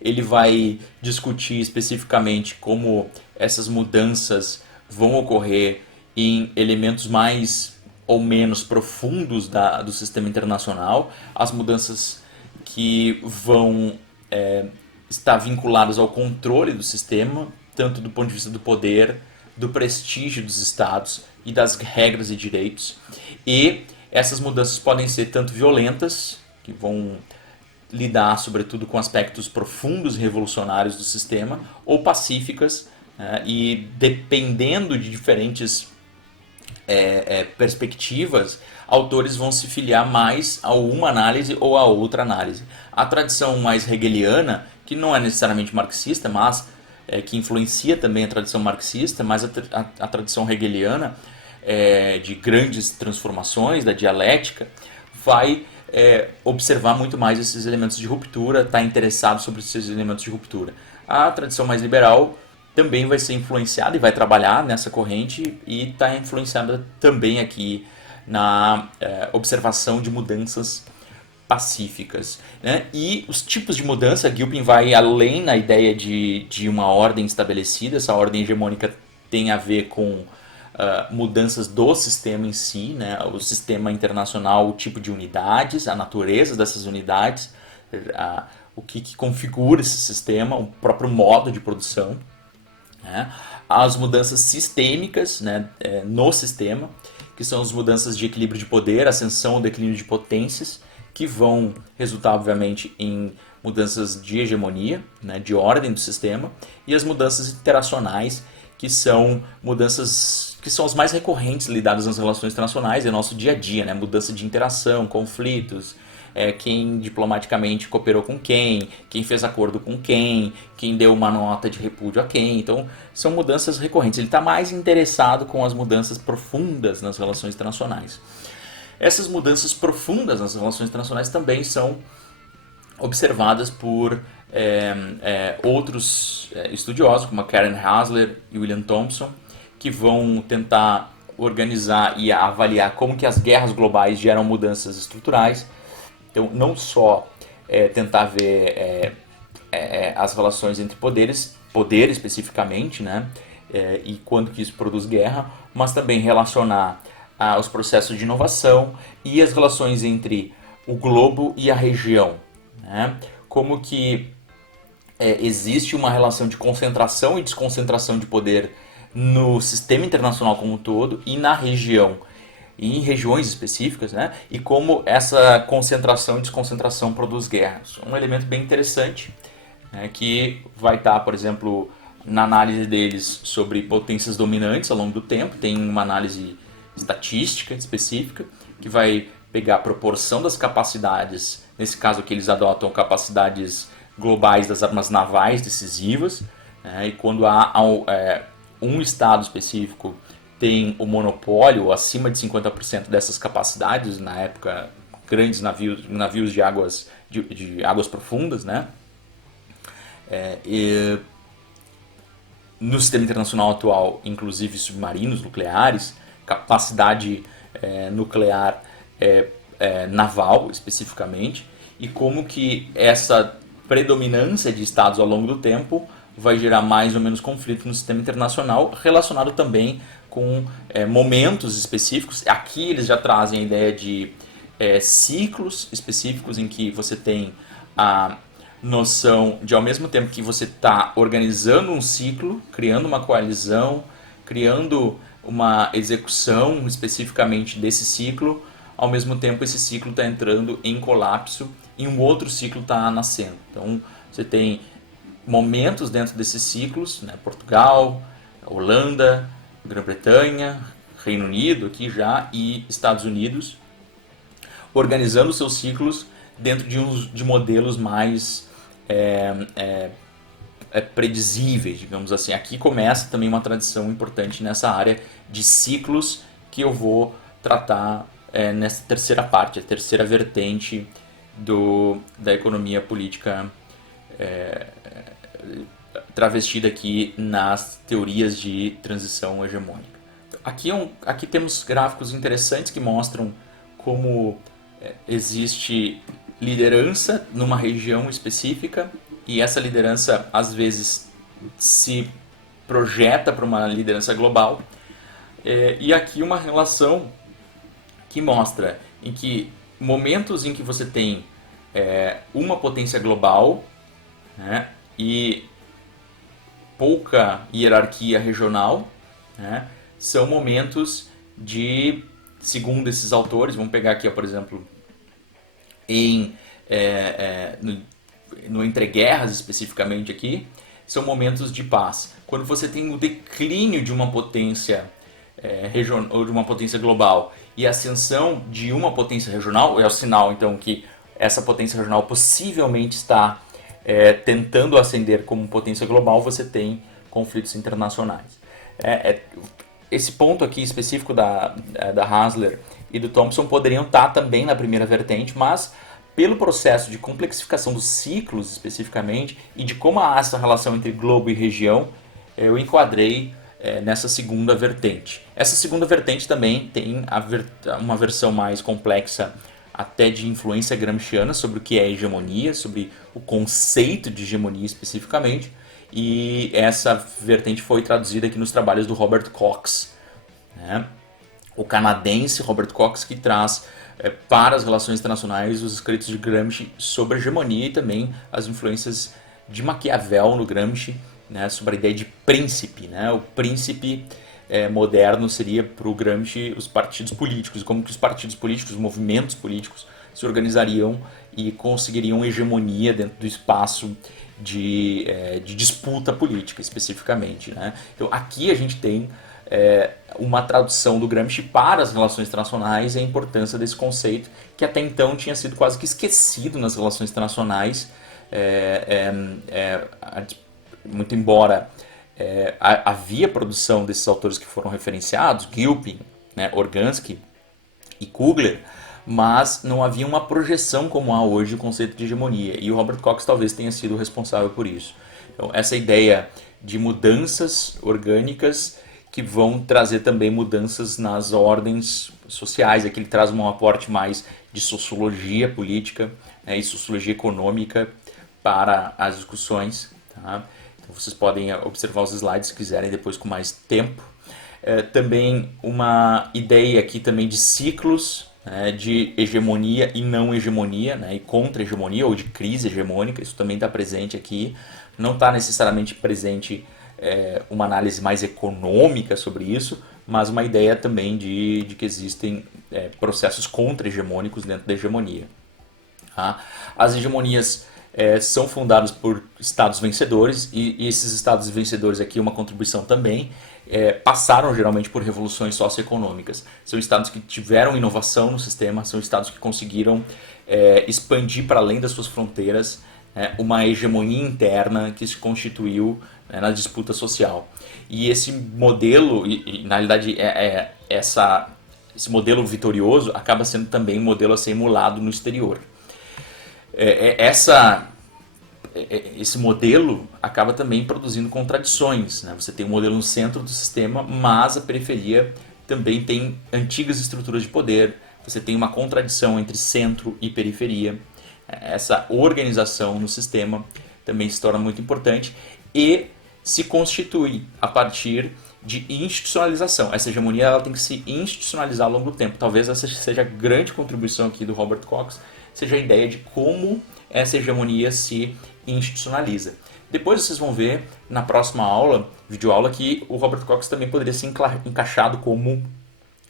Ele vai discutir especificamente como essas mudanças vão ocorrer em elementos mais ou menos profundos do sistema internacional, as mudanças que vão estar vinculadas ao controle do sistema, tanto do ponto de vista do poder, do prestígio dos estados e das regras e direitos. E essas mudanças podem ser tanto violentas, que vão lidar sobretudo com aspectos profundos e revolucionários do sistema, ou pacíficas, né, e dependendo de diferentes perspectivas, autores vão se filiar mais a uma análise ou a outra análise. A tradição mais hegeliana, que não é necessariamente marxista, mas que influencia também a tradição marxista, mas a tradição hegeliana de grandes transformações, da dialética, vai observar muito mais esses elementos de ruptura, está interessado sobre esses elementos de ruptura. A tradição mais liberal também vai ser influenciada e vai trabalhar nessa corrente e está influenciada também aqui na observação de mudanças pacíficas, né? E os tipos de mudança, Gilpin vai além na ideia de uma ordem estabelecida. Essa ordem hegemônica tem a ver com mudanças do sistema em si, né? O sistema internacional, o tipo de unidades, a natureza dessas unidades, o que configura esse sistema, o próprio modo de produção, né? As mudanças sistêmicas, né, no sistema, que são as mudanças de equilíbrio de poder, ascensão ou declínio de potências, que vão resultar, obviamente, em mudanças de hegemonia, né, de ordem do sistema, e as mudanças interacionais, que são mudanças que são as mais recorrentes lidadas nas relações internacionais, é nosso dia a dia, né, mudança de interação, conflitos, quem diplomaticamente cooperou com quem fez acordo com quem deu uma nota de repúdio a quem. Então, são mudanças recorrentes. Ele está mais interessado com as mudanças profundas nas relações internacionais. Essas mudanças profundas nas relações internacionais também são observadas por outros estudiosos, como a Karen Hasler e William Thompson, que vão tentar organizar e avaliar como que as guerras globais geram mudanças estruturais. Então, não só tentar ver as relações entre poderes, poder especificamente, né, e quando que isso produz guerra, mas também relacionar os processos de inovação e as relações entre o globo e a região, né? Como que existe uma relação de concentração e desconcentração de poder no sistema internacional como um todo e na região, e em regiões específicas, né? E como essa concentração e desconcentração produz guerras. Um elemento bem interessante, né, que vai estar, por exemplo, na análise deles sobre potências dominantes ao longo do tempo. Tem uma análise estatística específica que vai pegar a proporção das capacidades, nesse caso que eles adotam capacidades globais das armas navais decisivas, né, e quando há um estado específico tem o monopólio acima de 50% dessas capacidades, na época grandes navios de águas profundas, né? E no sistema internacional atual, inclusive submarinos nucleares, capacidade nuclear naval, especificamente, e como que essa predominância de estados ao longo do tempo vai gerar mais ou menos conflito no sistema internacional, relacionado também com momentos específicos. Aqui eles já trazem a ideia de ciclos específicos em que você tem a noção de, ao mesmo tempo que você está organizando um ciclo, criando uma coalizão, criando uma execução especificamente desse ciclo, ao mesmo tempo esse ciclo está entrando em colapso e um outro ciclo está nascendo. Então você tem momentos dentro desses ciclos, né? Portugal, Holanda, Grã-Bretanha, Reino Unido aqui já e Estados Unidos, organizando seus ciclos dentro de modelos mais predizíveis, digamos assim. Aqui começa também uma tradição importante nessa área de ciclos que eu vou tratar nessa terceira parte, a terceira vertente da economia política travestida aqui nas teorias de transição hegemônica. Aqui temos gráficos interessantes que mostram como existe liderança numa região específica e essa liderança às vezes se projeta para uma liderança global. E aqui uma relação que mostra em que momentos em que você tem uma potência global, né, e pouca hierarquia regional, né, são momentos de, segundo esses autores, vamos pegar aqui, por exemplo, no entreguerras especificamente aqui, são momentos de paz. Quando você tem o declínio de uma potência regional ou de uma potência global e a ascensão de uma potência regional, é o sinal então que essa potência regional possivelmente está tentando ascender como potência global, você tem conflitos internacionais. Esse ponto aqui específico da Hasler e do Thompson poderiam estar também na primeira vertente, mas pelo processo de complexificação dos ciclos especificamente e de como há essa relação entre globo e região, eu enquadrei nessa segunda vertente. Essa segunda vertente também tem uma versão mais complexa até de influência gramsciana sobre o que é hegemonia, sobre o conceito de hegemonia especificamente, e essa vertente foi traduzida aqui nos trabalhos do Robert Cox, né? O canadense Robert Cox, que traz para as relações internacionais os escritos de Gramsci sobre a hegemonia e também as influências de Maquiavel no Gramsci, né, sobre a ideia de príncipe, né? O príncipe moderno seria para o Gramsci os partidos políticos, como que os partidos políticos, os movimentos políticos se organizariam e conseguiriam hegemonia dentro do espaço de disputa política especificamente, né? Então aqui a gente tem uma tradução do Gramsci para as relações internacionais e a importância desse conceito que até então tinha sido quase que esquecido nas relações internacionais, muito embora havia produção desses autores que foram referenciados, Gilpin, né, Organski e Kugler, mas não havia uma projeção como há hoje o conceito de hegemonia, e o Robert Cox talvez tenha sido o responsável por isso. Então, essa ideia de mudanças orgânicas que vão trazer também mudanças nas ordens sociais. Aqui ele traz um aporte mais de sociologia política, né, e sociologia econômica para as discussões. Tá? Então vocês podem observar os slides se quiserem depois com mais tempo. Também uma ideia aqui também de ciclos, né, de hegemonia e não hegemonia, né, e contra-hegemonia ou de crise hegemônica. Isso também está presente aqui. Não está necessariamente presente uma análise mais econômica sobre isso, mas uma ideia também de que existem processos contra-hegemônicos dentro da hegemonia. Tá? As hegemonias são fundadas por estados vencedores, e esses estados vencedores aqui, uma contribuição também, passaram geralmente por revoluções socioeconômicas. São estados que tiveram inovação no sistema, são estados que conseguiram expandir para além das suas fronteiras uma hegemonia interna que se constituiu na disputa social. E esse modelo, na realidade, esse modelo vitorioso acaba sendo também um modelo a ser emulado no exterior. Esse modelo acaba também produzindo contradições, né? Você tem um modelo no centro do sistema, mas a periferia também tem antigas estruturas de poder, você tem uma contradição entre centro e periferia. Essa organização no sistema também se torna muito importante e se constitui a partir de institucionalização. Essa hegemonia ela tem que se institucionalizar ao longo do tempo. Talvez essa seja a grande contribuição aqui do Robert Cox, seja a ideia de como essa hegemonia se institucionaliza. Depois vocês vão ver na próxima aula, videoaula, que o Robert Cox também poderia ser encaixado como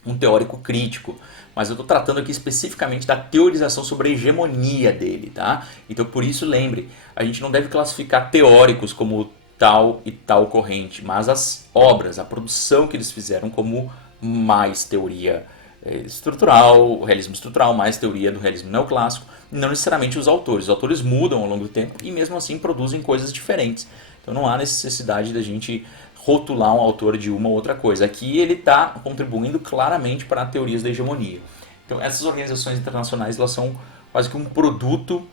um teórico crítico, mas eu estou tratando aqui especificamente da teorização sobre a hegemonia dele, tá? Então por isso lembre, a gente não deve classificar teóricos como tal e tal corrente, mas as obras, a produção que eles fizeram como mais teoria estrutural, o realismo estrutural, mais teoria do realismo neoclássico, não necessariamente os autores. Os autores mudam ao longo do tempo e mesmo assim produzem coisas diferentes. Então não há necessidade da gente rotular um autor de uma ou outra coisa. Aqui ele está contribuindo claramente para teorias da hegemonia. Então essas organizações internacionais elas são quase que um produto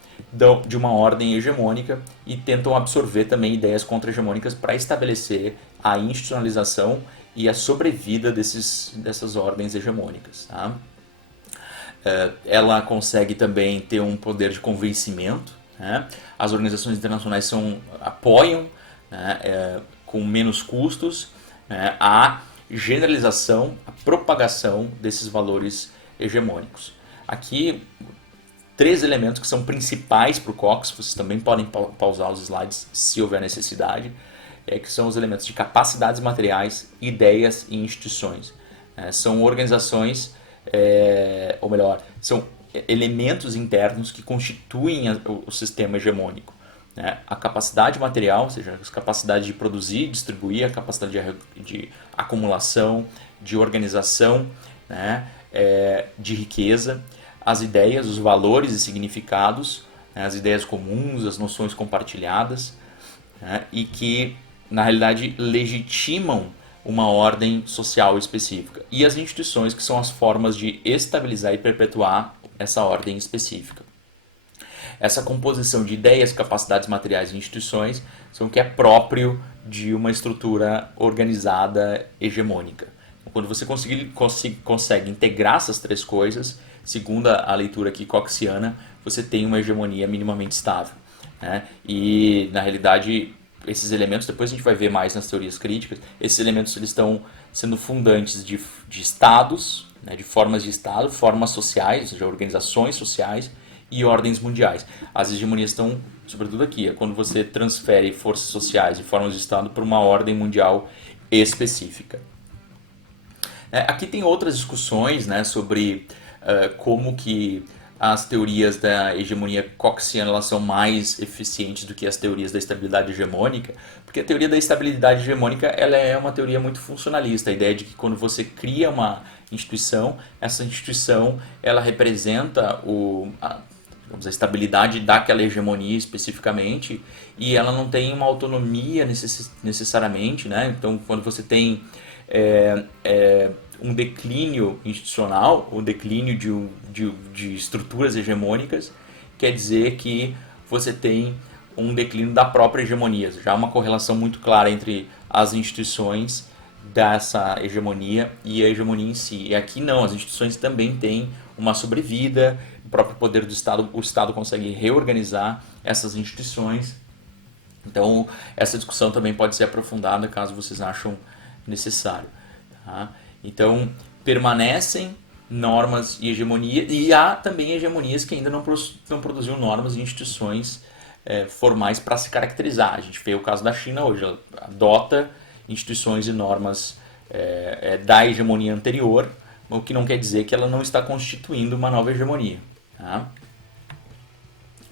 de uma ordem hegemônica e tentam absorver também ideias contra-hegemônicas para estabelecer a institucionalização e a sobrevida dessas ordens hegemônicas. Tá? Ela consegue também ter um poder de convencimento. Né? As organizações internacionais apoiam, né, com menos custos, né, a generalização, a propagação desses valores hegemônicos. Aqui, 3 elementos que são principais para o Cox, vocês também podem pausar os slides se houver necessidade, que são os elementos de capacidades materiais, ideias e instituições. São organizações, ou melhor, são elementos internos que constituem o sistema hegemônico. A capacidade material, ou seja, a capacidade de produzir, distribuir, a capacidade de acumulação, de organização, né, de riqueza, as ideias, os valores e significados, né, as ideias comuns, as noções compartilhadas, né, e que, na realidade, legitimam uma ordem social específica. E as instituições, que são as formas de estabilizar e perpetuar essa ordem específica. Essa composição de ideias, capacidades materiais e instituições são o que é próprio de uma estrutura organizada hegemônica. Quando você consegue integrar essas 3 coisas, segundo a leitura aqui coxiana, você tem uma hegemonia minimamente estável. Né? E, na realidade, esses elementos, depois a gente vai ver mais nas teorias críticas, esses elementos eles estão sendo fundantes de estados, né, de formas de estado, formas sociais, ou seja, organizações sociais, e ordens mundiais. As hegemonias estão, sobretudo aqui, quando você transfere forças sociais e formas de Estado para uma ordem mundial específica. Aqui tem outras discussões, né, sobre como que as teorias da hegemonia coxiana elas são mais eficientes do que as teorias da estabilidade hegemônica, porque a teoria da estabilidade hegemônica ela é uma teoria muito funcionalista, a ideia de que quando você cria uma instituição, essa instituição ela representa a estabilidade daquela hegemonia especificamente, e ela não tem uma autonomia necessariamente, né? Então, quando você tem um declínio institucional, um declínio de estruturas hegemônicas, quer dizer que você tem um declínio da própria hegemonia. Já há uma correlação muito clara entre as instituições dessa hegemonia e a hegemonia em si. E aqui não, as instituições também têm uma sobrevida, o próprio poder do Estado, o Estado consegue reorganizar essas instituições. Então, essa discussão também pode ser aprofundada caso vocês acham necessário. Tá? Então, permanecem normas e hegemonia, e há também hegemonias que ainda não produziram normas e instituições formais para se caracterizar. A gente vê o caso da China hoje, ela adota instituições e normas da hegemonia anterior, o que não quer dizer que ela não está constituindo uma nova hegemonia. Tá?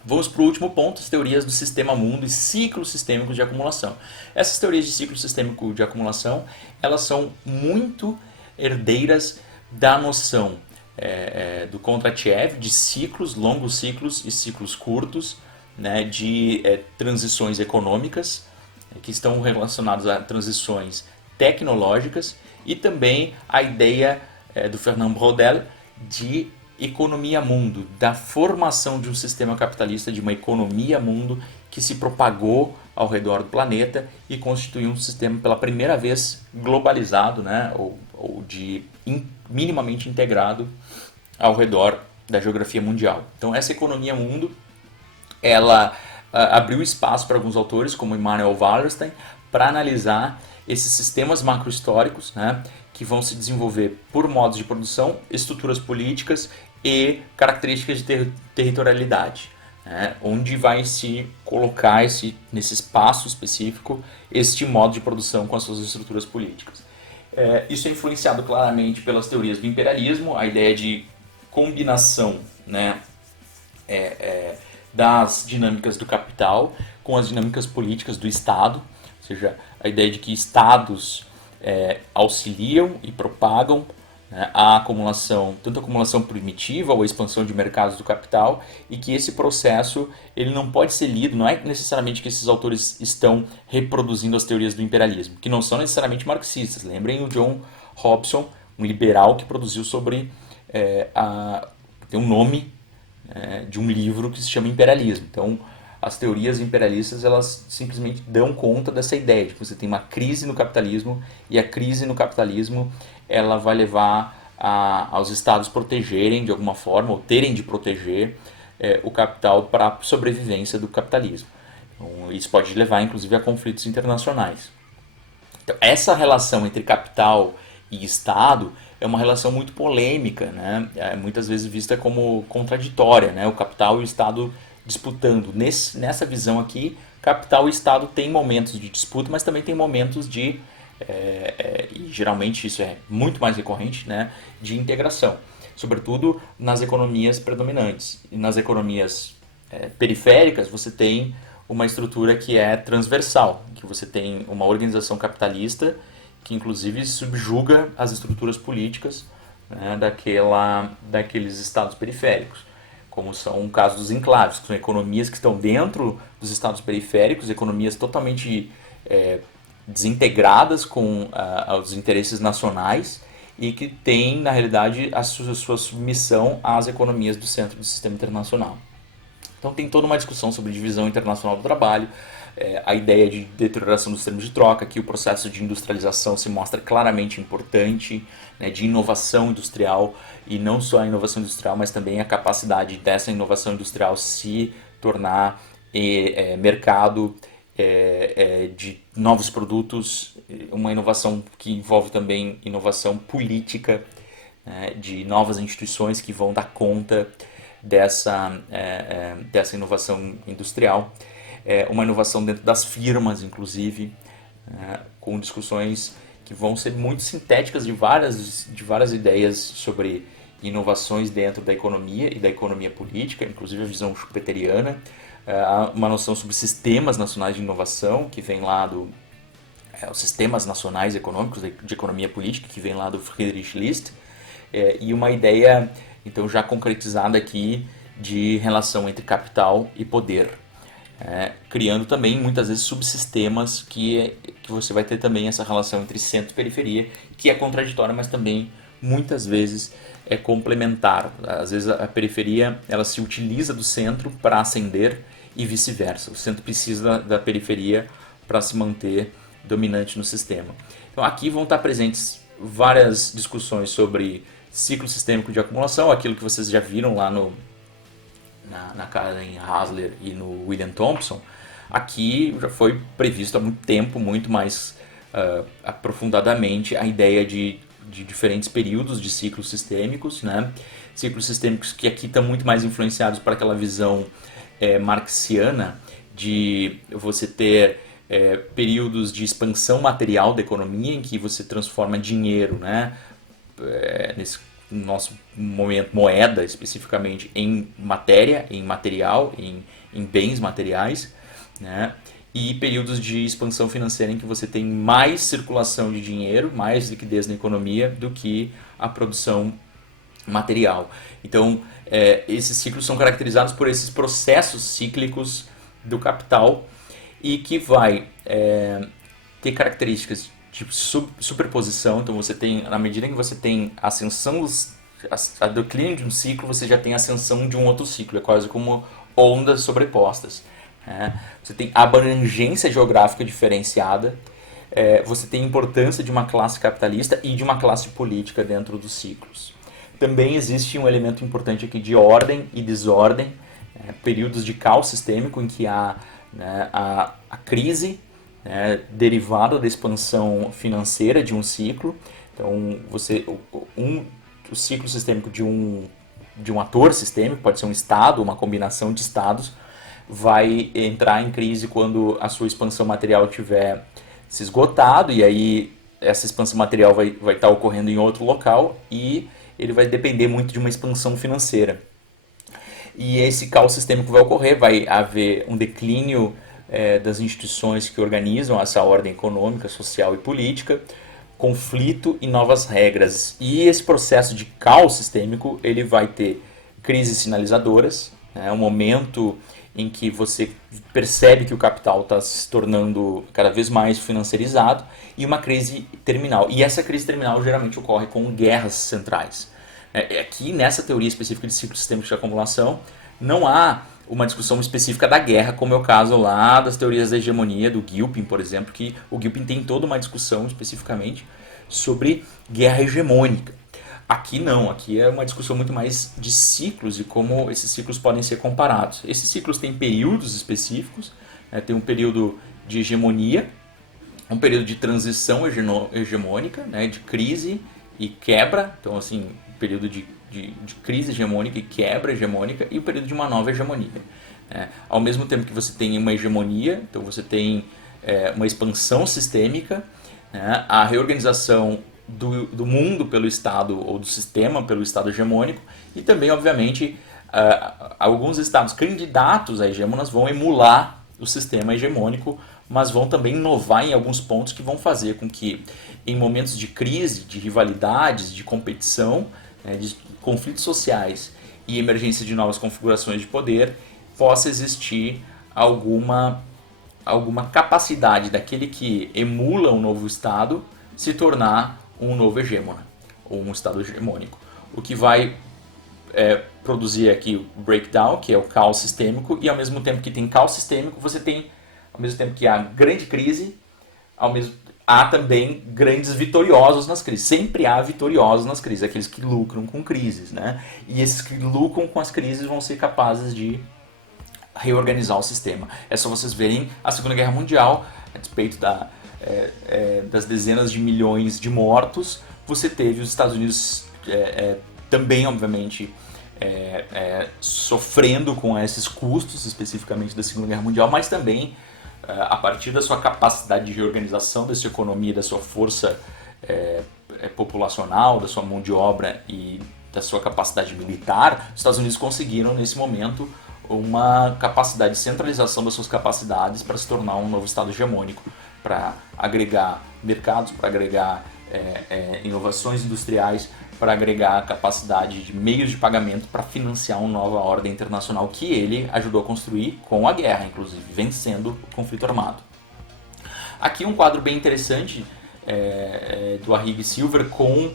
Vamos para o último ponto, as teorias do sistema mundo e ciclos sistêmicos de acumulação. Essas teorias de ciclo sistêmico de acumulação, elas são muito herdeiras da noção do Kondratiev, de ciclos, longos ciclos e ciclos curtos, né, de transições econômicas, que estão relacionados a transições tecnológicas, e também a ideia do Fernand Braudel de economia-mundo, da formação de um sistema capitalista, de uma economia-mundo que se propagou ao redor do planeta e constituir um sistema pela primeira vez globalizado, né, minimamente integrado ao redor da geografia mundial. Então essa economia mundo, ela abriu espaço para alguns autores, como Immanuel Wallerstein, para analisar esses sistemas macrohistóricos, né, que vão se desenvolver por modos de produção, estruturas políticas e características de territorialidade, né, onde vai se colocar nesse espaço específico este modo de produção com as suas estruturas políticas. Isso é influenciado claramente pelas teorias do imperialismo, a ideia de combinação, né, das dinâmicas do capital com as dinâmicas políticas do Estado, ou seja, a ideia de que Estados auxiliam e propagam, né, a acumulação, tanto a acumulação primitiva ou a expansão de mercados do capital, e que esse processo ele não pode ser lido, não é necessariamente que esses autores estão reproduzindo as teorias do imperialismo, que não são necessariamente marxistas. Lembrem o John Hobson, um liberal que produziu sobre tem um nome de um livro que se chama Imperialismo. Então, as teorias imperialistas, elas simplesmente dão conta dessa ideia de que você tem uma crise no capitalismo, e a crise no capitalismo ela vai levar aos estados protegerem de alguma forma, ou terem de proteger o capital para a sobrevivência do capitalismo. Então, isso pode levar, inclusive, a conflitos internacionais. Então, essa relação entre capital e Estado é uma relação muito polêmica, né? Muitas vezes vista como contraditória, né? O capital e o Estado disputando. Nessa visão aqui, capital e Estado têm momentos de disputa, mas também tem momentos e geralmente isso é muito mais recorrente, né, de integração, sobretudo nas economias predominantes. E nas economias periféricas você tem uma estrutura que é transversal, que você tem uma organização capitalista que inclusive subjuga as estruturas políticas, né, daqueles estados periféricos, como são o caso dos enclaves, que são economias que estão dentro dos estados periféricos, economias totalmente desintegradas com os interesses nacionais e que têm, na realidade, a sua submissão às economias do centro do sistema internacional. Então tem toda uma discussão sobre divisão internacional do trabalho, a ideia de deterioração dos termos de troca, que o processo de industrialização se mostra claramente importante, né, de inovação industrial, e não só a inovação industrial, mas também a capacidade dessa inovação industrial se tornar mercado de novos produtos, uma inovação que envolve também inovação política, né, de novas instituições que vão dar conta dessa inovação industrial, uma inovação dentro das firmas, inclusive, com discussões que vão ser muito sintéticas de várias ideias sobre inovações dentro da economia e da economia política, inclusive a visão schumpeteriana, uma noção sobre sistemas nacionais de inovação, que vem lá os sistemas nacionais econômicos de economia política, que vem lá do Friedrich List, e uma ideia, então, já concretizada aqui de relação entre capital e poder, criando também muitas vezes subsistemas que você vai ter também essa relação entre centro e periferia, que é contraditória, mas também muitas vezes é complementar. Às vezes a periferia ela se utiliza do centro para ascender e vice-versa. O centro precisa da periferia para se manter dominante no sistema. Então aqui vão estar presentes várias discussões sobre ciclo sistêmico de acumulação, aquilo que vocês já viram lá na Karen Hasler e no William Thompson. Aqui já foi previsto há muito tempo, muito mais aprofundadamente, a ideia de diferentes períodos de ciclos sistêmicos, né? Ciclos sistêmicos que aqui estão muito mais influenciados para aquela visão marxiana de você ter períodos de expansão material da economia, em que você transforma dinheiro, né, nesse nosso momento moeda especificamente, em matéria, em material, em bens materiais, né, e períodos de expansão financeira em que você tem mais circulação de dinheiro, mais liquidez na economia do que a produção material. Então, esses ciclos são caracterizados por esses processos cíclicos do capital e que vai ter características de superposição. Então, você tem, na medida em que você tem ascensão, a declínio de um ciclo, você já tem ascensão de um outro ciclo. É quase como ondas sobrepostas. né? Você tem abrangência geográfica diferenciada, você tem a importância de uma classe capitalista e de uma classe política dentro dos ciclos. Também existe um elemento importante aqui de ordem e desordem, períodos de caos sistêmico em que há, né, a crise, né, derivada da expansão financeira de um ciclo. Então, o ciclo sistêmico de um ator sistêmico, pode ser um estado, uma combinação de estados, vai entrar em crise quando a sua expansão material tiver se esgotado, e aí essa expansão material vai estar ocorrendo em outro local e ele vai depender muito de uma expansão financeira. E esse caos sistêmico vai ocorrer, vai haver um declínio das instituições que organizam essa ordem econômica, social e política, conflito e novas regras. E esse processo de caos sistêmico ele vai ter crises sinalizadoras, né, um momento em que você percebe que o capital está se tornando cada vez mais financiarizado, e uma crise terminal. E essa crise terminal geralmente ocorre com guerras centrais. Aqui, nessa teoria específica de ciclo sistêmico de acumulação, não há uma discussão específica da guerra, como é o caso lá das teorias da hegemonia, do Gilpin, por exemplo, que o Gilpin tem toda uma discussão especificamente sobre guerra hegemônica. Aqui não, aqui é uma discussão muito mais de ciclos e como esses ciclos podem ser comparados. Esses ciclos têm períodos específicos, né? Tem um período de hegemonia, um período de transição hegemônica, né? De crise e quebra, então assim, período de crise hegemônica e quebra hegemônica, e o período de uma nova hegemonia. Ao mesmo tempo que você tem uma hegemonia, então você tem uma expansão sistêmica, né? A reorganização do mundo pelo Estado, ou do sistema pelo Estado hegemônico, e também, obviamente, alguns Estados candidatos a hegemonas vão emular o sistema hegemônico, mas vão também inovar em alguns pontos que vão fazer com que, em momentos de crise, de rivalidades, de competição, né, de conflitos sociais e emergência de novas configurações de poder, possa existir alguma capacidade daquele que emula um novo Estado se tornar um novo hegemona, ou um Estado hegemônico. O que vai produzir aqui o breakdown, que é o caos sistêmico, e ao mesmo tempo que tem caos sistêmico, você tem, ao mesmo tempo que há grande crise, há também grandes vitoriosos nas crises. Sempre há vitoriosos nas crises, aqueles que lucram com crises, né? E esses que lucram com as crises vão ser capazes de reorganizar o sistema. É só vocês verem a Segunda Guerra Mundial, a despeito das dezenas de milhões de mortos, você teve os Estados Unidos também, obviamente, sofrendo com esses custos, especificamente da Segunda Guerra Mundial, mas também a partir da sua capacidade de reorganização da sua economia, da sua força populacional, da sua mão de obra e da sua capacidade militar, os Estados Unidos conseguiram, nesse momento, uma capacidade de centralização das suas capacidades para se tornar um novo Estado hegemônico, para agregar mercados, para agregar inovações industriais, para agregar capacidade de meios de pagamento para financiar uma nova ordem internacional que ele ajudou a construir com a guerra, inclusive, vencendo o conflito armado. Aqui um quadro bem interessante do Arrighi Silver com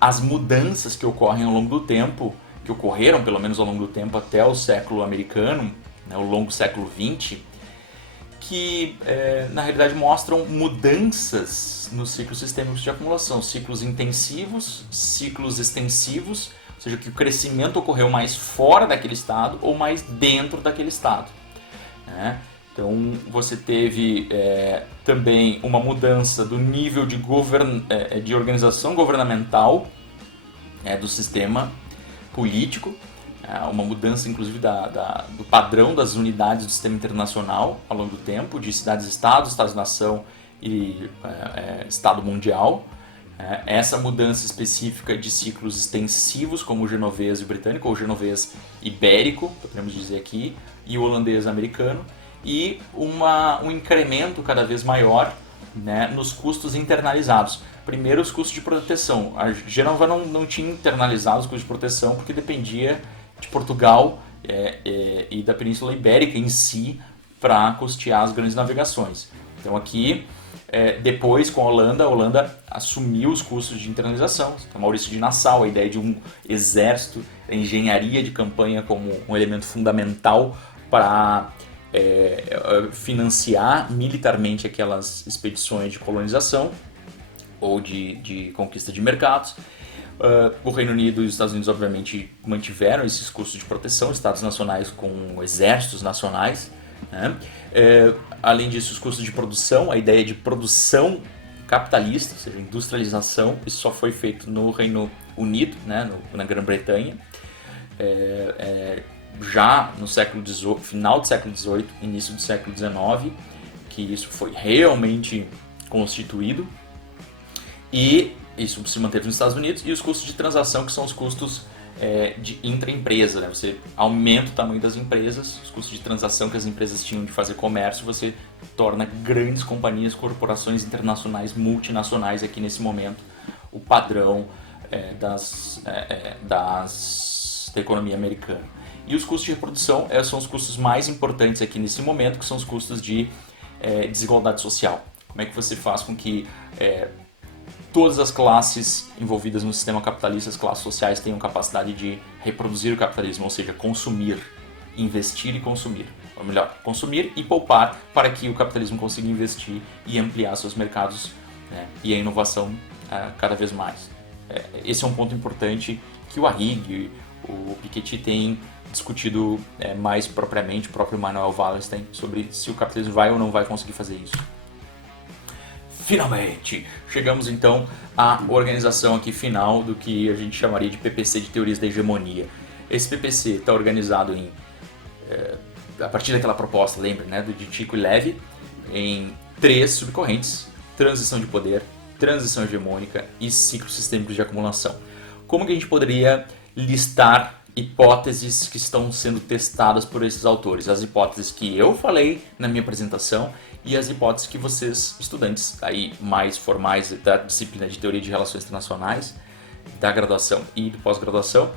as mudanças que ocorrem ao longo do tempo, que ocorreram pelo menos ao longo do tempo até o século americano, né, o longo século XX, que na realidade mostram mudanças nos ciclos sistêmicos de acumulação, ciclos intensivos, ciclos extensivos, ou seja, que o crescimento ocorreu mais fora daquele estado ou mais dentro daquele estado, né? Então você teve também uma mudança do nível de organização governamental do sistema político, uma mudança inclusive do padrão das unidades do sistema internacional ao longo do tempo, de cidades-estado, Estados-nação e Estado mundial. Essa mudança específica de ciclos extensivos, como o genovês e o britânico, ou o genovês ibérico, podemos dizer aqui, e o holandês americano, e um incremento cada vez maior, né, nos custos internalizados. Primeiro, os custos de proteção. A Genova não tinha internalizado os custos de proteção porque dependia de Portugal e da Península Ibérica em si para custear as grandes navegações. Então aqui, depois com a Holanda assumiu os custos de internalização. Então, Maurício de Nassau, a ideia de um exército, a engenharia de campanha como um elemento fundamental para financiar militarmente aquelas expedições de colonização ou de conquista de mercados. O Reino Unido e os Estados Unidos, obviamente, mantiveram esses custos de proteção, estados nacionais com exércitos nacionais, né? Além disso, os custos de produção, a ideia de produção capitalista, ou seja, industrialização, isso só foi feito no Reino Unido, né, na Grã-Bretanha, já no século XVIII, final do século XVIII, início do século XIX, que isso foi realmente constituído, e isso se manteve nos Estados Unidos, e os custos de transação, que são os custos de intraempresa, né? Você aumenta o tamanho das empresas, os custos de transação que as empresas tinham de fazer comércio, você torna grandes companhias, corporações internacionais, multinacionais aqui nesse momento, o padrão da economia americana. E os custos de reprodução são os custos mais importantes aqui nesse momento, que são os custos de desigualdade social. Como é que você faz com que todas as classes envolvidas no sistema capitalista, as classes sociais, tenham capacidade de reproduzir o capitalismo, ou seja, consumir, investir e consumir. Ou melhor, consumir e poupar para que o capitalismo consiga investir e ampliar seus mercados, né, e a inovação cada vez mais. Esse é um ponto importante que o Arrighi, o Piketty têm discutido mais propriamente, o próprio Manuel Wallerstein, sobre se o capitalismo vai ou não vai conseguir fazer isso. Finalmente, chegamos então à organização aqui final do que a gente chamaria de PPC, de teorias da hegemonia. Esse PPC está organizado a partir daquela proposta, lembra, né, de Tycho e Levy, em 3 subcorrentes: transição de poder, transição hegemônica e ciclos sistêmicos de acumulação. Como que a gente poderia listar hipóteses que estão sendo testadas por esses autores? As hipóteses que eu falei na minha apresentação e as hipóteses que vocês, estudantes aí mais formais da disciplina de Teoria de Relações Internacionais, da graduação e de pós-graduação,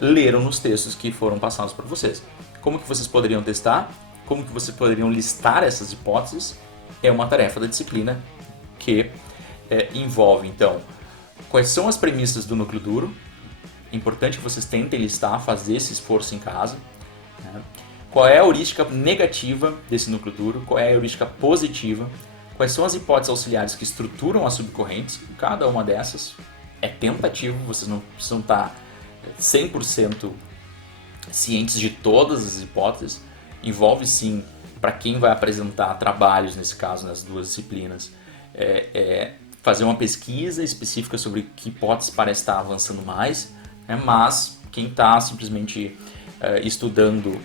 leram nos textos que foram passados por vocês. Como que vocês poderiam testar? Como que vocês poderiam listar essas hipóteses? É uma tarefa da disciplina que envolve, então, quais são as premissas do núcleo duro. É importante que vocês tentem listar, fazer esse esforço em casa, né? Qual é a heurística negativa desse núcleo duro? Qual é a heurística positiva? Quais são as hipóteses auxiliares que estruturam as subcorrentes? Cada uma dessas é tentativo, vocês não precisam estar 100% cientes de todas as hipóteses. Envolve sim, para quem vai apresentar trabalhos, nesse caso, nas duas disciplinas, fazer uma pesquisa específica sobre que hipótese parece estar avançando mais, né? Mas quem está simplesmente estudando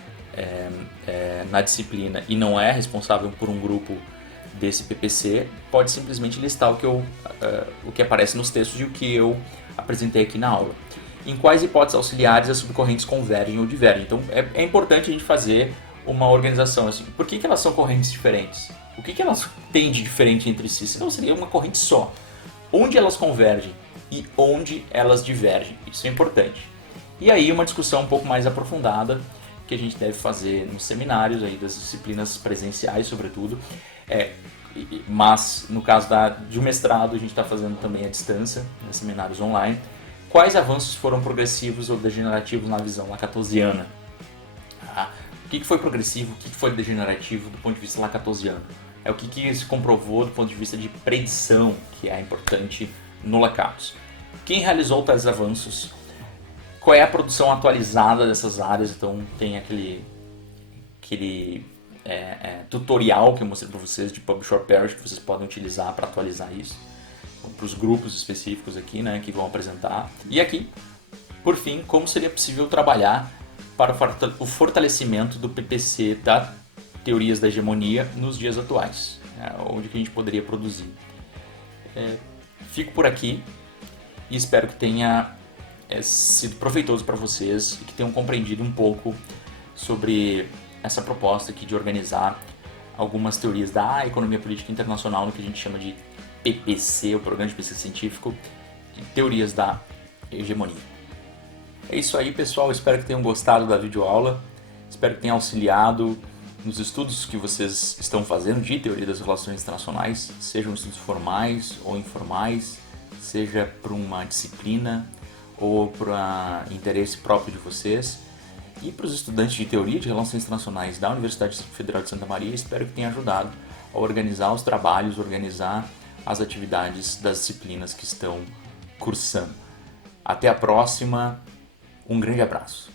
na disciplina e não é responsável por um grupo desse PPC, pode simplesmente listar o que aparece nos textos e o que eu apresentei aqui na aula. Em quais hipóteses auxiliares as subcorrentes convergem ou divergem. Então é importante a gente fazer uma organização assim. Por que elas são correntes diferentes? O que elas têm de diferente entre si? Senão seria uma corrente só. Onde elas convergem e onde elas divergem? Isso é importante. E aí uma discussão um pouco mais aprofundada que a gente deve fazer nos seminários aí das disciplinas presenciais, sobretudo. Mas no caso de um mestrado a gente está fazendo também à distância, né, seminários online. Quais avanços foram progressivos ou degenerativos na visão lacatosiana? O que foi progressivo, o que foi degenerativo do ponto de vista lacatosiano? O que se comprovou do ponto de vista de predição, que é importante no Lakatos. Quem realizou tais avanços? Qual é a produção atualizada dessas áreas? Então tem aquele tutorial que eu mostrei para vocês de Publish or Perish, que vocês podem utilizar para atualizar isso. Para os grupos específicos aqui, né, que vão apresentar. E aqui, por fim, como seria possível trabalhar para o fortalecimento do PPC da teorias da hegemonia nos dias atuais, né, onde que a gente poderia produzir. Fico por aqui e espero que tenha sido proveitoso para vocês e que tenham compreendido um pouco sobre essa proposta aqui de organizar algumas teorias da economia política internacional no que a gente chama de PPC, o Programa de Pesquisa Científico de Teorias da Hegemonia. É isso aí, pessoal. Espero que tenham gostado da videoaula. Espero que tenha auxiliado nos estudos que vocês estão fazendo de teoria das relações internacionais, sejam estudos formais ou informais, seja para uma disciplina ou para interesse próprio de vocês. E para os estudantes de Teoria de Relações Internacionais da Universidade Federal de Santa Maria, espero que tenha ajudado a organizar os trabalhos, organizar as atividades das disciplinas que estão cursando. Até a próxima, um grande abraço.